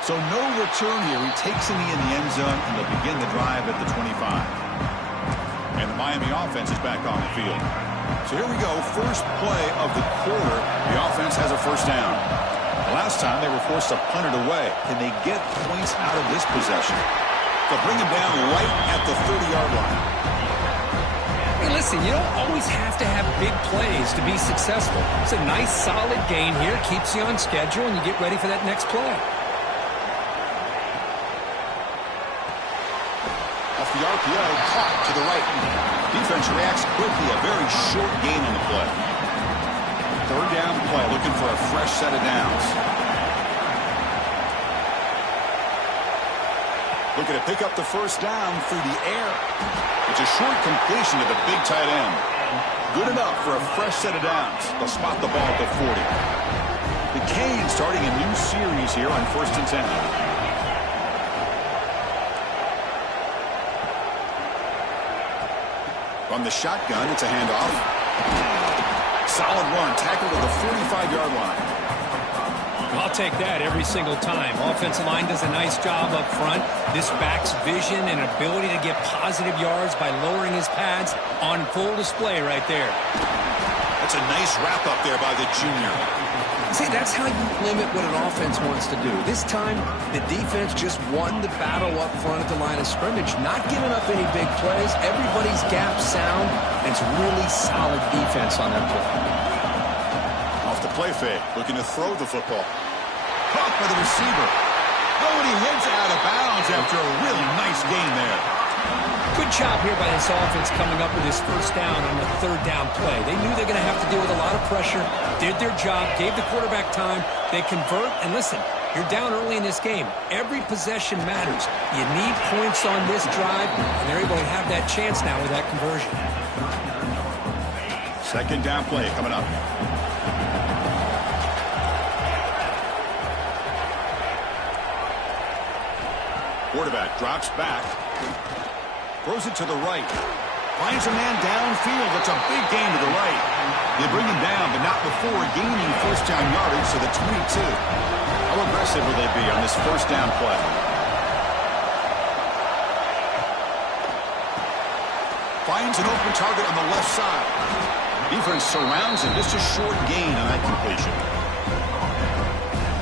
So no return here. He takes in the end zone, and they'll begin the drive at the 25. And the Miami offense is back on the field. So here we go. First play of the quarter. The offense has a first down. The last time they were forced to punt it away. Can they get points out of this possession? They'll bring him down right at the 30-yard line. Hey, listen, you don't always have to have big plays to be successful. It's a nice, solid gain here. Keeps you on schedule, and you get ready for that next play. Off the RPO, caught to the right. Defense reacts quickly. A very short gain on the play. Third down play, looking for a fresh set of downs. Looking to pick up the first down through the air. It's a short completion to the big tight end. Good enough for a fresh set of downs. They'll spot the ball at the 40. The Canes starting a new series here on 1st and 10. From the shotgun, it's a handoff. Solid run, tackled at the 45-yard line. I'll take that every single time. Offensive line does a nice job up front. This back's vision and ability to get positive yards by lowering his pads on full display right there. That's a nice wrap up there by the junior. See, that's how you limit what an offense wants to do. This time, the defense just won the battle up front at the line of scrimmage, not giving up any big plays. Everybody's gap sound, and it's really solid defense on that play. Off the play fake, looking to throw the football. Caught by the receiver. Oh, and he heads out of bounds after a really nice gain there. Good job here by this offense coming up with his first down on the third down play. They knew they're going to have to deal with a lot of pressure, did their job, gave the quarterback time. They convert, and listen, you're down early in this game. Every possession matters. You need points on this drive, and they're able to have that chance now with that conversion. Second down play coming up. Quarterback drops back. Throws it to the right. Finds a man downfield. That's a big gain to the right. They bring him down, but not before gaining first down yardage to the 22. How aggressive will they be on this first down play? Finds an open target on the left side. Defense surrounds him. Just a short gain on that completion.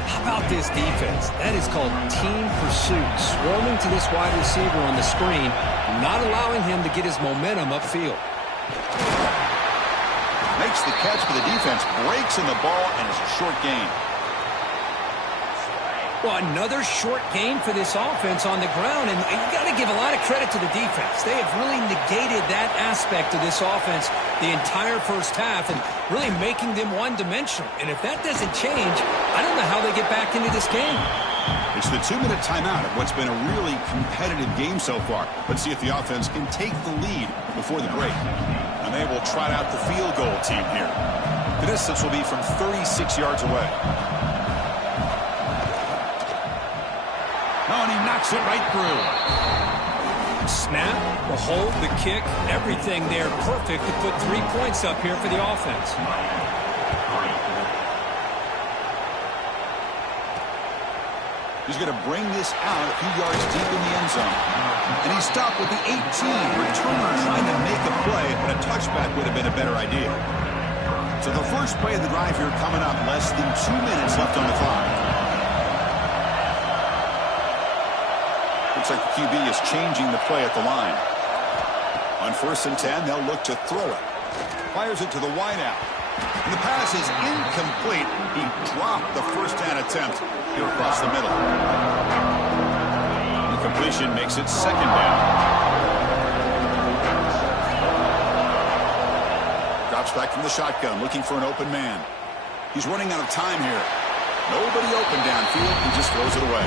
How about this defense? That is called team pursuit. Swarming to this wide receiver on the screen, not allowing him to get his momentum upfield. Makes the catch, but the defense breaks in the ball, and it's a short gain. Well, another short gain for this offense on the ground, and you got to give a lot of credit to the defense. They have really negated that aspect of this offense the entire first half and really making them one-dimensional. And if that doesn't change, I don't know how they get back into this game. It's the 2-minute timeout of what's been a really competitive game so far. Let's see if the offense can take the lead before the break. And they will trot out the field goal team here. The distance will be from 36 yards away. Oh, and he knocks it right through. Snap, the hold, the kick, everything there perfect to put 3 points up here for the offense. He's going to bring this out a few yards deep in the end zone. And he stopped with the 18. Returner trying to make a play, but a touchback would have been a better idea. So the first play of the drive here coming up, less than 2 minutes left on the clock. Looks like the QB is changing the play at the line. On 1st and 10, they'll look to throw it. Fires it to the wideout. And the pass is incomplete. He dropped the first down attempt here across the middle. Incompletion makes it 2nd down. Drops back from the shotgun, looking for an open man. He's running out of time here. Nobody open downfield. He just throws it away.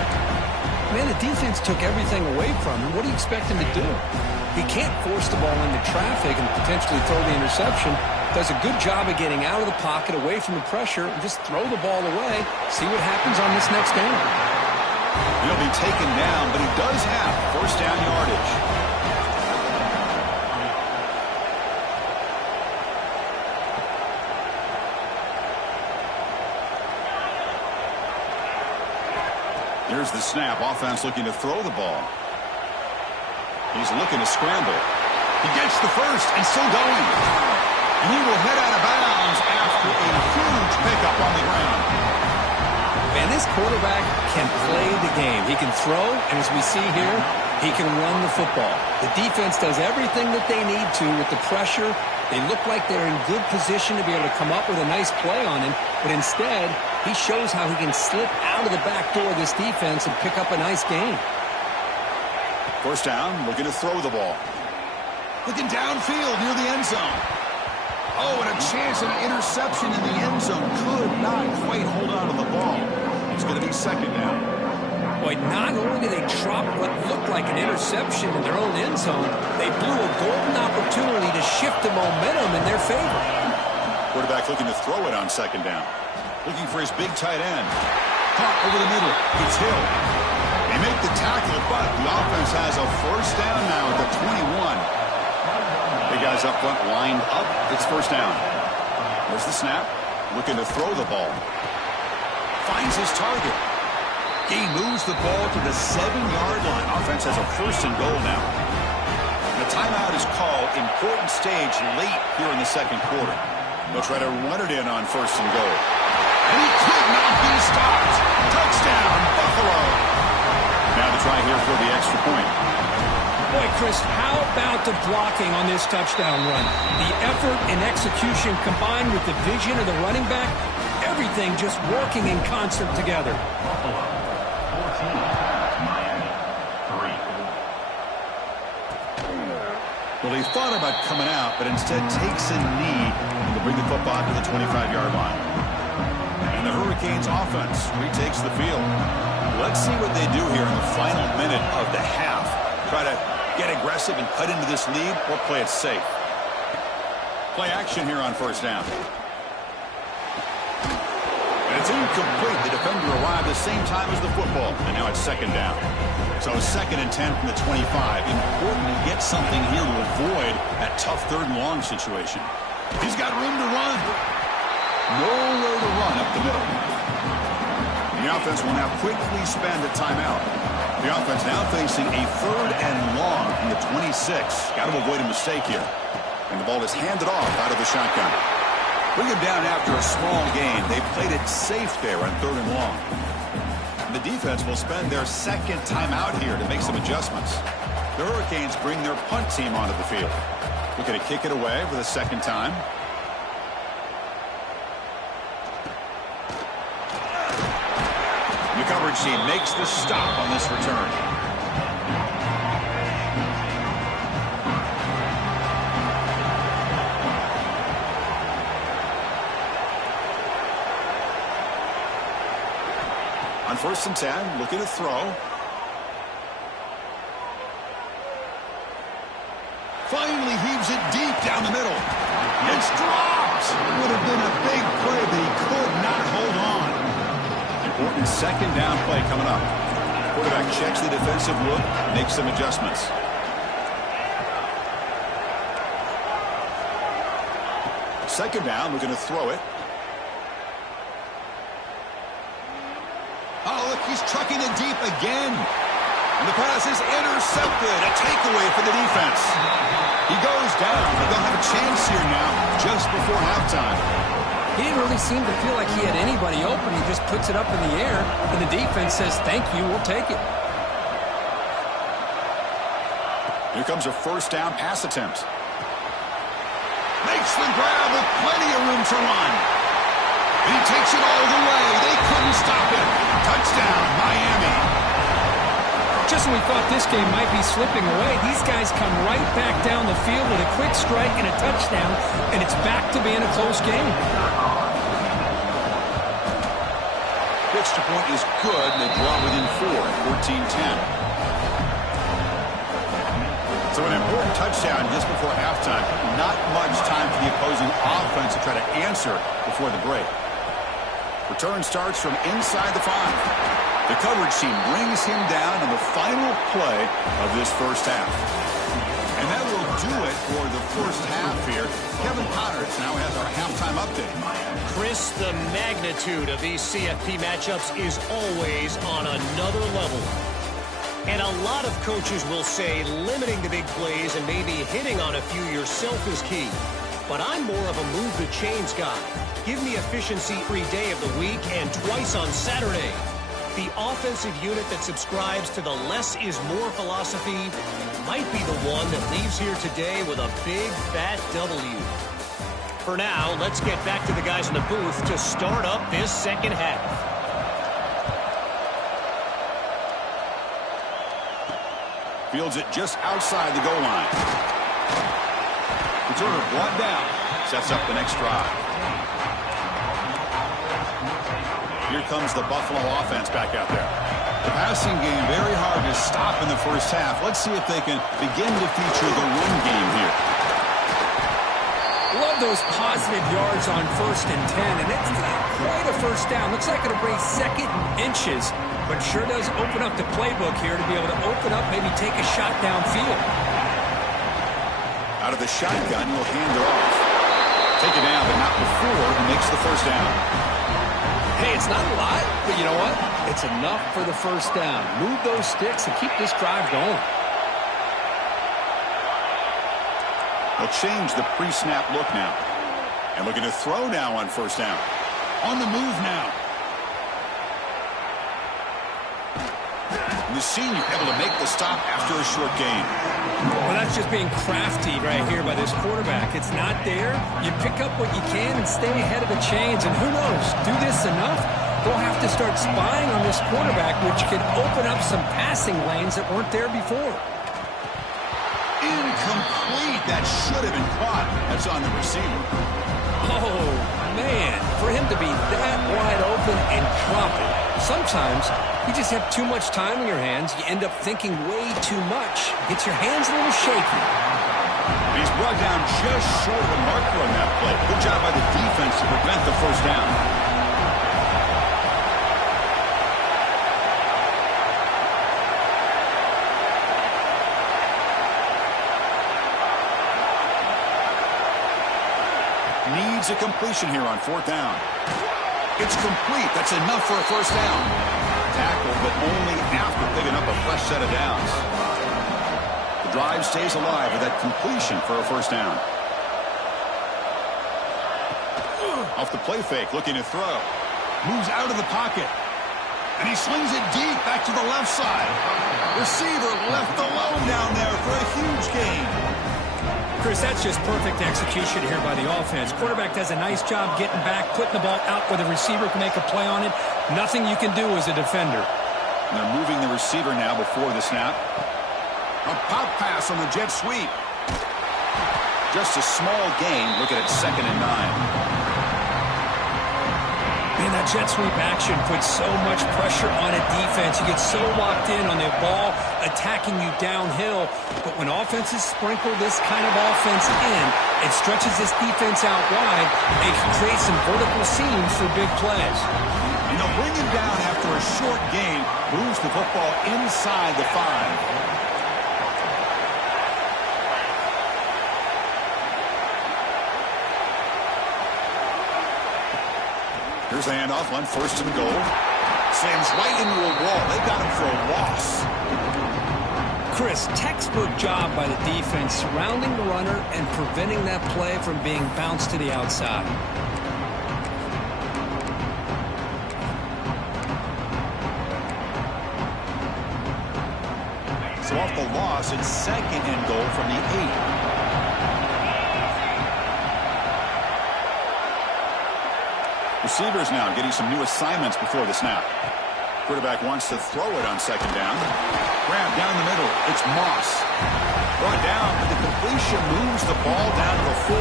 Man, the defense took everything away from him. What do you expect him to do? He can't force the ball into traffic and potentially throw the interception. Does a good job of getting out of the pocket, away from the pressure, and just throw the ball away. See what happens on this next down. He'll be taken down, but he does have 1st down yardage. Here's the snap. Offense looking to throw the ball. He's looking to scramble. He gets the first and still going. And he will head out of bounds after a huge pickup on the ground. Man, this quarterback can play the game. He can throw, and as we see here, he can run the football. The defense does everything that they need to with the pressure. They look like they're in good position to be able to come up with a nice play on him, but instead, he shows how he can slip out of the back door of this defense and pick up a nice gain. 1st down, looking to throw the ball. Looking downfield near the end zone. Oh, and a chance of interception in the end zone. Could not quite hold on to the ball. It's going to be 2nd down. Boy, not only did they drop what looked like an interception in their own end zone, they blew a golden opportunity to shift the momentum in their favor. Quarterback looking to throw it on 2nd down. Looking for his big tight end. Caught over the middle. It's Hill. They make the tackle, but the offense has a 1st down now at the 21. Big guys up front lined up. It's 1st down. There's the snap. Looking to throw the ball. Finds his target. He moves the ball to the 7-yard line. Offense has a 1st and goal now. The timeout is called. Important stage late here in the 2nd quarter. They'll try to run it in on 1st and goal. And he could not be stopped. Touchdown, Buffalo. Now the try here for the extra point. Boy, Chris, how about the blocking on this touchdown run? The effort and execution combined with the vision of the running back, everything just working in concert together. Well, he thought about coming out, but instead takes a knee to bring the football to the 25-yard line. And the Hurricanes offense retakes the field. Let's see what they do here in the final minute of the half. Try to get aggressive and cut into this lead or play it safe. Play action here on 1st down. And it's incomplete. The defender arrived the same time as the football. And now it's 2nd down. So 2nd and 10 from the 25. Important to get something here to avoid that tough 3rd and long situation. He's got room to run. Nowhere to run up the middle. The offense will now quickly spend a timeout. The offense now facing a 3rd and long from the 26. Got to avoid a mistake here. And the ball is handed off out of the shotgun. Bring him down after a small gain. They played it safe there on 3rd and long. And the defense will spend their second timeout here to make some adjustments. The Hurricanes bring their punt team onto the field. We're going to kick it away for the second time. The coverage team makes the stop on this return. On 1st and 10, looking to throw. Finally heaves it deep down the middle. It's dropped. Would have been a big play, but he could not hold on. Important second down play coming up. Quarterback checks the defensive look, makes some adjustments. Second down, we're going to throw it. Oh, look, he's trucking it deep again. And the pass is intercepted. A takeaway for the defense. He goes down, but they'll have a chance here now just before halftime. He didn't really seem to feel like he had anybody open. He just puts it up in the air, and the defense says, thank you, we'll take it. Here comes a first down pass attempt. Makes the grab with plenty of room to run. And he takes it all the way. They couldn't stop him. Touchdown, Miami. Just when we thought this game might be slipping away, these guys come right back down the field with a quick strike and a touchdown, and it's back to being a close game. Extra point is good, and they draw within 4 at 14-10. So an important touchdown just before halftime. Not much time for the opposing offense to try to answer before the break. Return starts from inside the 5. The coverage team brings him down on the final play of this first half. And that will do it for the first half here. Kevin Connors now has our halftime update. Chris, the magnitude of these CFP matchups is always on another level. And a lot of coaches will say limiting the big plays and maybe hitting on a few yourself is key. But I'm more of a move the chains guy. Give me efficiency every day of the week and twice on Saturday. The offensive unit that subscribes to the less is more philosophy might be the one that leaves here today with a big, fat W. For now, let's get back to the guys in the booth to start up this second half. Fields it just outside the goal line. Returner brought down. Sets up the next drive. Here comes the Buffalo offense back out there. The passing game very hard to stop in the first half. Let's see if they can begin to feature the run game here. Love those positive yards on 1st and 10, and it's not quite a first down. Looks like it'll bring second inches, but sure does open up the playbook here to be able to open up, maybe take a shot downfield. Out of the shotgun, he'll hand it off. Take it down, but not before he makes the first down. Hey, it's not a lot, but you know what? It's enough for the first down. Move those sticks and keep this drive going. They'll change the pre-snap look now. And looking to throw now on first down. On the move now. And the senior able to make the stop after a short gain. Well, that's just being crafty right here by this quarterback. It's not there. You pick up what you can and stay ahead of the chains. And who knows, do this enough, they'll have to start spying on this quarterback, which could open up some passing lanes that weren't there before. Incomplete. That should have been caught. That's on the receiver. Oh, man. For him to be that wide open and drop it. Sometimes you just have too much time in your hands. You end up thinking way too much. Gets your hands a little shaky. He's brought down just short of the marker on that play. Good job by the defense to prevent the first down. Needs a completion here on 4th down. It's complete. That's enough for a first down. Tackle, but only after picking up a fresh set of downs. The drive stays alive with that completion for a first down. Off the play fake, looking to throw. Moves out of the pocket. And he slings it deep back to the left side. Receiver left alone down there for a huge gain. Chris, that's just perfect execution here by the offense. Quarterback does a nice job getting back, putting the ball out where the receiver can make a play on it. Nothing you can do as a defender. And they're moving the receiver now before the snap. A pop pass on the jet sweep. Just a small gain. Look at it, 2nd and 9. Man, that jet sweep action puts so much pressure on a defense. You get so locked in on the ball attacking you downhill. But when offenses sprinkle this kind of offense in, it stretches this defense out wide. It can create some vertical seams for big plays. And they'll bring him down after a short gain. Moves the football inside the 5. Here's the handoff on 1st and goal. Slams right into a wall. They got him for a loss. Chris, textbook job by the defense surrounding the runner and preventing that play from being bounced to the outside. So off the loss, it's 2nd and goal from the 8. Receivers now getting some new assignments before the snap. Quarterback wants to throw it on 2nd down. Grab down the middle. It's Moss. Brought down, but the completion moves the ball down to the 4.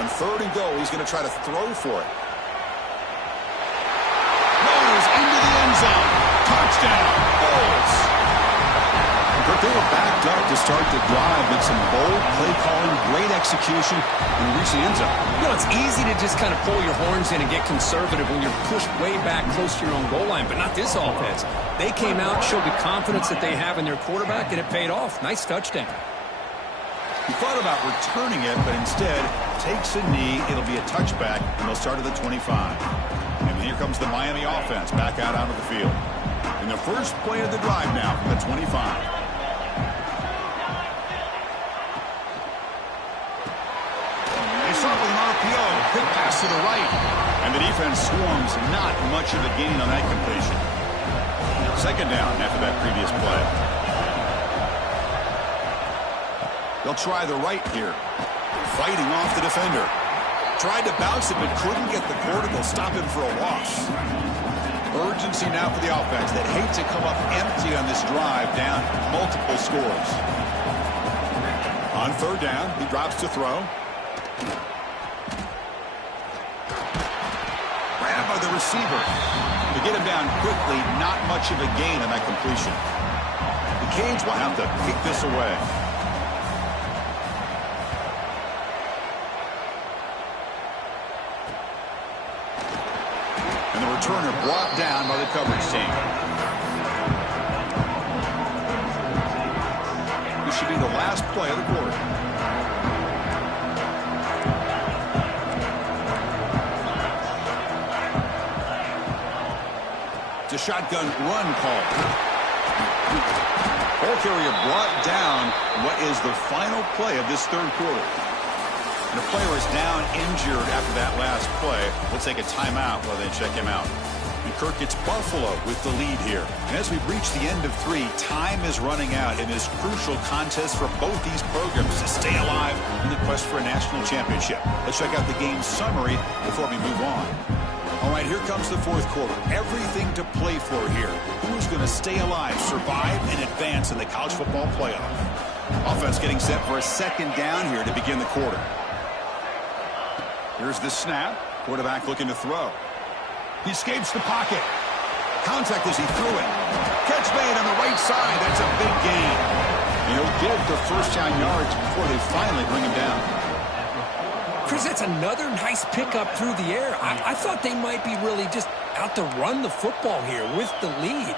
On 3rd and goal, he's going to try to throw for it. Rolls into the end zone. Touchdown, Bulls. But they were backed up to start the drive with some bold play calling, great execution, and reach the end zone. You know, it's easy to just kind of pull your horns in and get conservative when you're pushed way back close to your own goal line, but not this offense. They came out, showed the confidence that they have in their quarterback, and it paid off. Nice touchdown. He thought about returning it, but instead takes a knee. It'll be a touchback, and they'll start at the 25. And here comes the Miami offense back out onto the field. In the first play of the drive now from the 25. They start with an RPO. Quick pass to the right. And the defense swarms. Not much of a gain on that completion. 2nd down after that previous play. They'll try the right here. Fighting off the defender. Tried to bounce it, but couldn't get the quarter. They'll stop him for a loss. Urgency now for the offense that hate to come up empty on this drive, down multiple scores. On 3rd down, he drops to throw. Grabbed by the receiver. To get him down quickly, not much of a gain on that completion. The Canes will have to kick this away. And the returner brought down by the coverage team. This should be the last play of the quarter. It's a shotgun run call. Ball carrier brought down what is the final play of this 3rd quarter. And the player is down injured after that last play. We'll take a timeout while they check him out. And Kirk, it's Buffalo with the lead here. And as we've reached the end of 3, time is running out in this crucial contest for both these programs to stay alive in the quest for a national championship. Let's check out the game summary before we move on. All right, here comes the 4th quarter. Everything to play for here. Who's going to stay alive, survive, and advance in the college football playoff? Offense getting set for a 2nd down here to begin the quarter. Here's the snap. Quarterback looking to throw. He escapes the pocket. Contact as he threw it. Catch made on the right side. That's a big gain. And he'll get the first down yards before they finally bring him down. Chris, that's another nice pickup through the air. I thought they might be really just out to run the football here with the lead.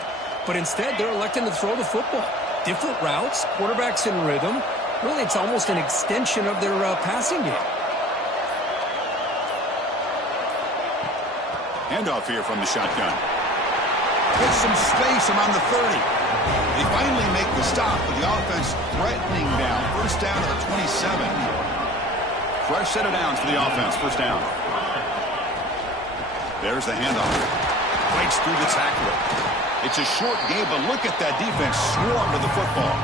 But instead, they're electing to throw the football. Different routes, quarterbacks in rhythm. Really, it's almost an extension of their passing game. Handoff here from the shotgun. Get some space around the 30. They finally make the stop, but the offense threatening down. First down to the 27. Fresh set of downs for the offense. First down. There's the handoff. Breaks through the tackler. It's a short game, but look at that defense swarm to the football.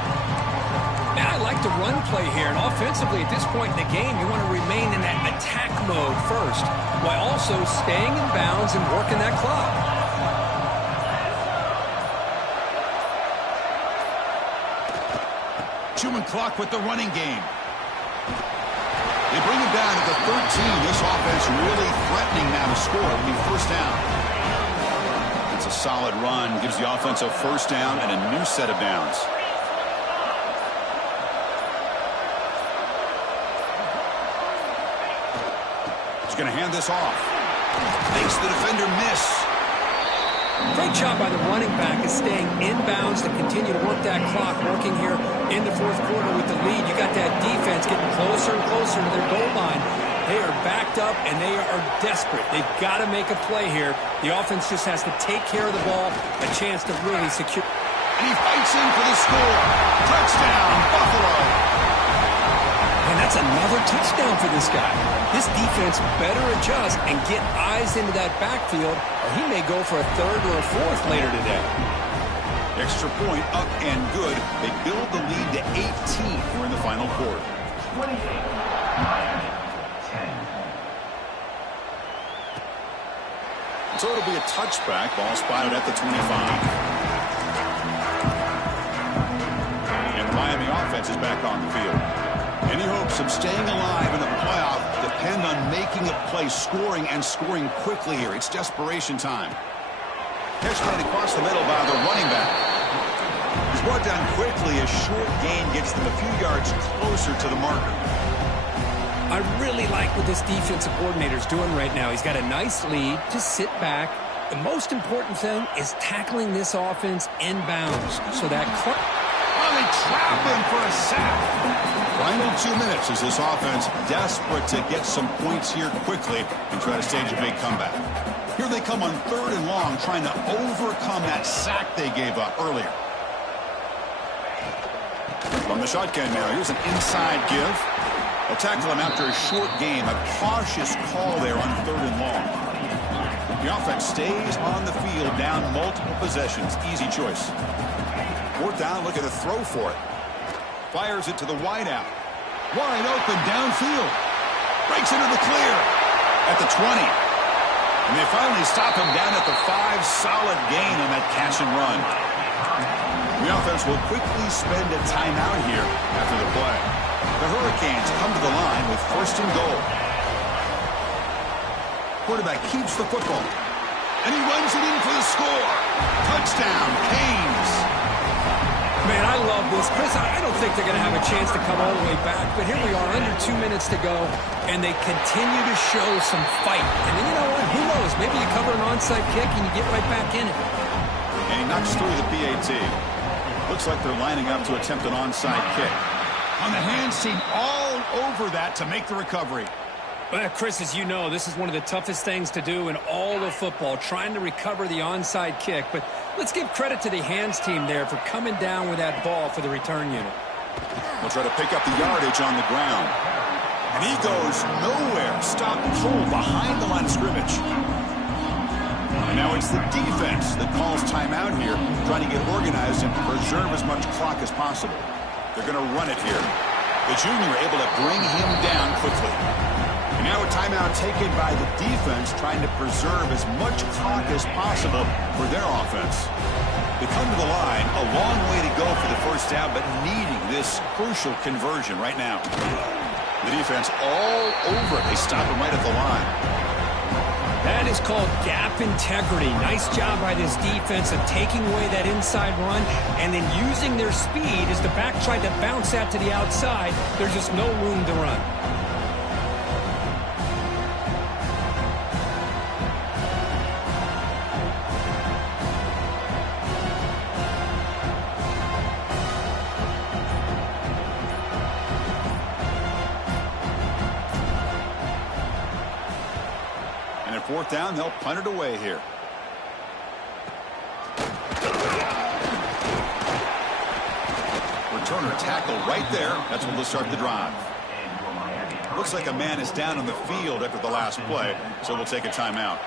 Man, I like the run play here. And offensively, at this point in the game, you want to remain in that attack mode first, while also staying in bounds and working that clock. Chewing clock with the running game. They bring him down at the 13. This offense really threatening now to score. It'll be first down. It's a solid run. Gives the offense a first down and a new set of downs. He's going to hand this off. Makes the defender miss. Great job by the running back is staying inbounds to continue to work that clock, working here in the fourth quarter with the lead. You got that defense getting closer and closer to their goal line. They are backed up, and they are desperate. They've got to make a play here. The offense just has to take care of the ball, a chance to really secure. And he fights in for the score. Touchdown, Buffalo. And that's another touchdown for this guy. This defense better adjust and get eyes into that backfield, or he may go for a third or a fourth later today. Extra point up and good. They build the lead to 18 here in the final quarter. 28-10. So it'll be a touchback. Ball spotted at the 25. And the Miami offense is back on the field. Any hopes of staying alive in the playoff depend on making a play, scoring, and scoring quickly here. It's desperation time. Catch made across the middle by the running back. He's brought down quickly. A short gain gets them a few yards closer to the marker. I really like what this defensive coordinator is doing right now. He's got a nice lead. Just sit back. The most important thing is tackling this offense inbounds. So that... They trap him for a sack. Final 2 minutes as this offense desperate to get some points here quickly and try to stage a big comeback. Here they come on 3rd and long, trying to overcome that sack they gave up earlier. From the shotgun now, here's an inside give. They'll tackle him after a short game. A cautious call there on 3rd and long. The offense stays on the field, down multiple possessions. Easy choice. 4th down, look at the throw for it. Fires it to the wideout. Wide open downfield. Breaks into the clear at the 20. And they finally stop him down at the 5. Solid gain on that catch and run. The offense will quickly spend a timeout here after the play. The Hurricanes come to the line with 1st and goal. Quarterback keeps the football. And he runs it in for the score. Touchdown, Canes. Man, I love this. Chris, I don't think they're going to have a chance to come all the way back, but here we are, under 2 minutes to go, and they continue to show some fight. And then, you know what? Who knows? Maybe you cover an onside kick and you get right back in it. And he knocks through the PAT. Looks like they're lining up to attempt an onside kick. On the hands team, all over that to make the recovery. Well, Chris, as you know, this is one of the toughest things to do in all of football, trying to recover the onside kick. But let's give credit to the hands team there for coming down with that ball for the return unit. We'll try to pick up the yardage on the ground. And he goes nowhere. Stop pull behind the line of scrimmage. And now it's the defense that calls timeout here, trying to get organized and preserve as much clock as possible. They're going to run it here. The junior able to bring him down quickly. And now a timeout taken by the defense, trying to preserve as much clock as possible for their offense. They come to the line, a long way to go for the first down, but needing this crucial conversion right now. The defense all over it. They stop him right at the line. That is called gap integrity. Nice job by this defense of taking away that inside run and then using their speed as the back tried to bounce that to the outside. There's just no room to run. And at 4th down, they'll punt it away here. tackle right there. That's when they'll start the drive. Looks like a man is down on the field after the last play, so we'll take a timeout.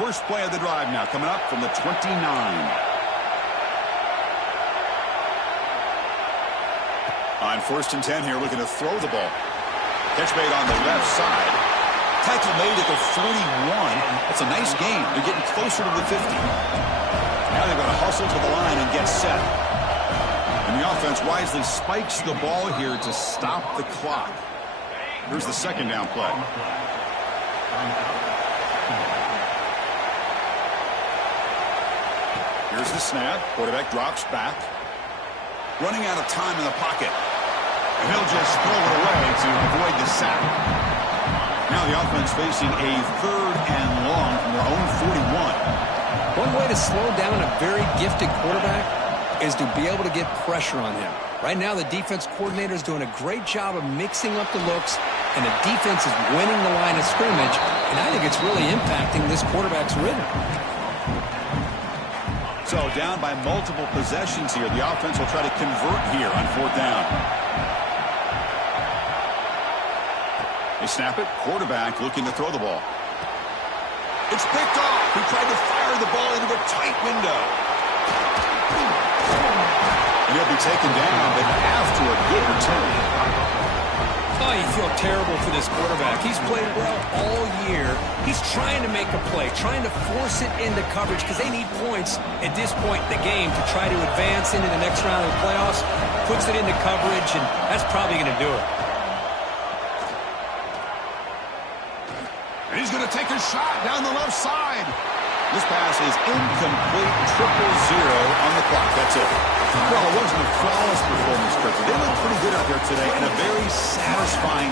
First play of the drive now coming up from the 29. On 1st and 10 here, looking to throw the ball. Catch made on the left side. Tackle made at the 41. That's a nice gain. They're getting closer to the 50. Now they've got to hustle to the line and get set. And the offense wisely spikes the ball here to stop the clock. Here's the second down play. Here's the snap. Quarterback drops back. Running out of time in the pocket. And he'll just throw it away to avoid the sack. Now the offense facing a 3rd and long from their own 41. One way to slow down a very gifted quarterback is to be able to get pressure on him. Right now, the defense coordinator is doing a great job of mixing up the looks, and the defense is winning the line of scrimmage, and I think it's really impacting this quarterback's rhythm. So down by multiple possessions here. The offense will try to convert here on 4th down. They snap it. Quarterback looking to throw the ball. It's picked off. He tried to fire the ball into a tight window. And he'll be taken down, but after a good return. Oh, you feel terrible for this quarterback. He's played well all year. He's trying to make a play, trying to force it into coverage because they need points at this point in the game to try to advance into the next round of the playoffs. Puts it into coverage, and that's probably going to do it. And he's going to take a shot down the left side. This pass is incomplete, 0-0 on the clock. That's it. Well, it wasn't a flawless performance, Chris. They looked pretty good out there today and a very satisfying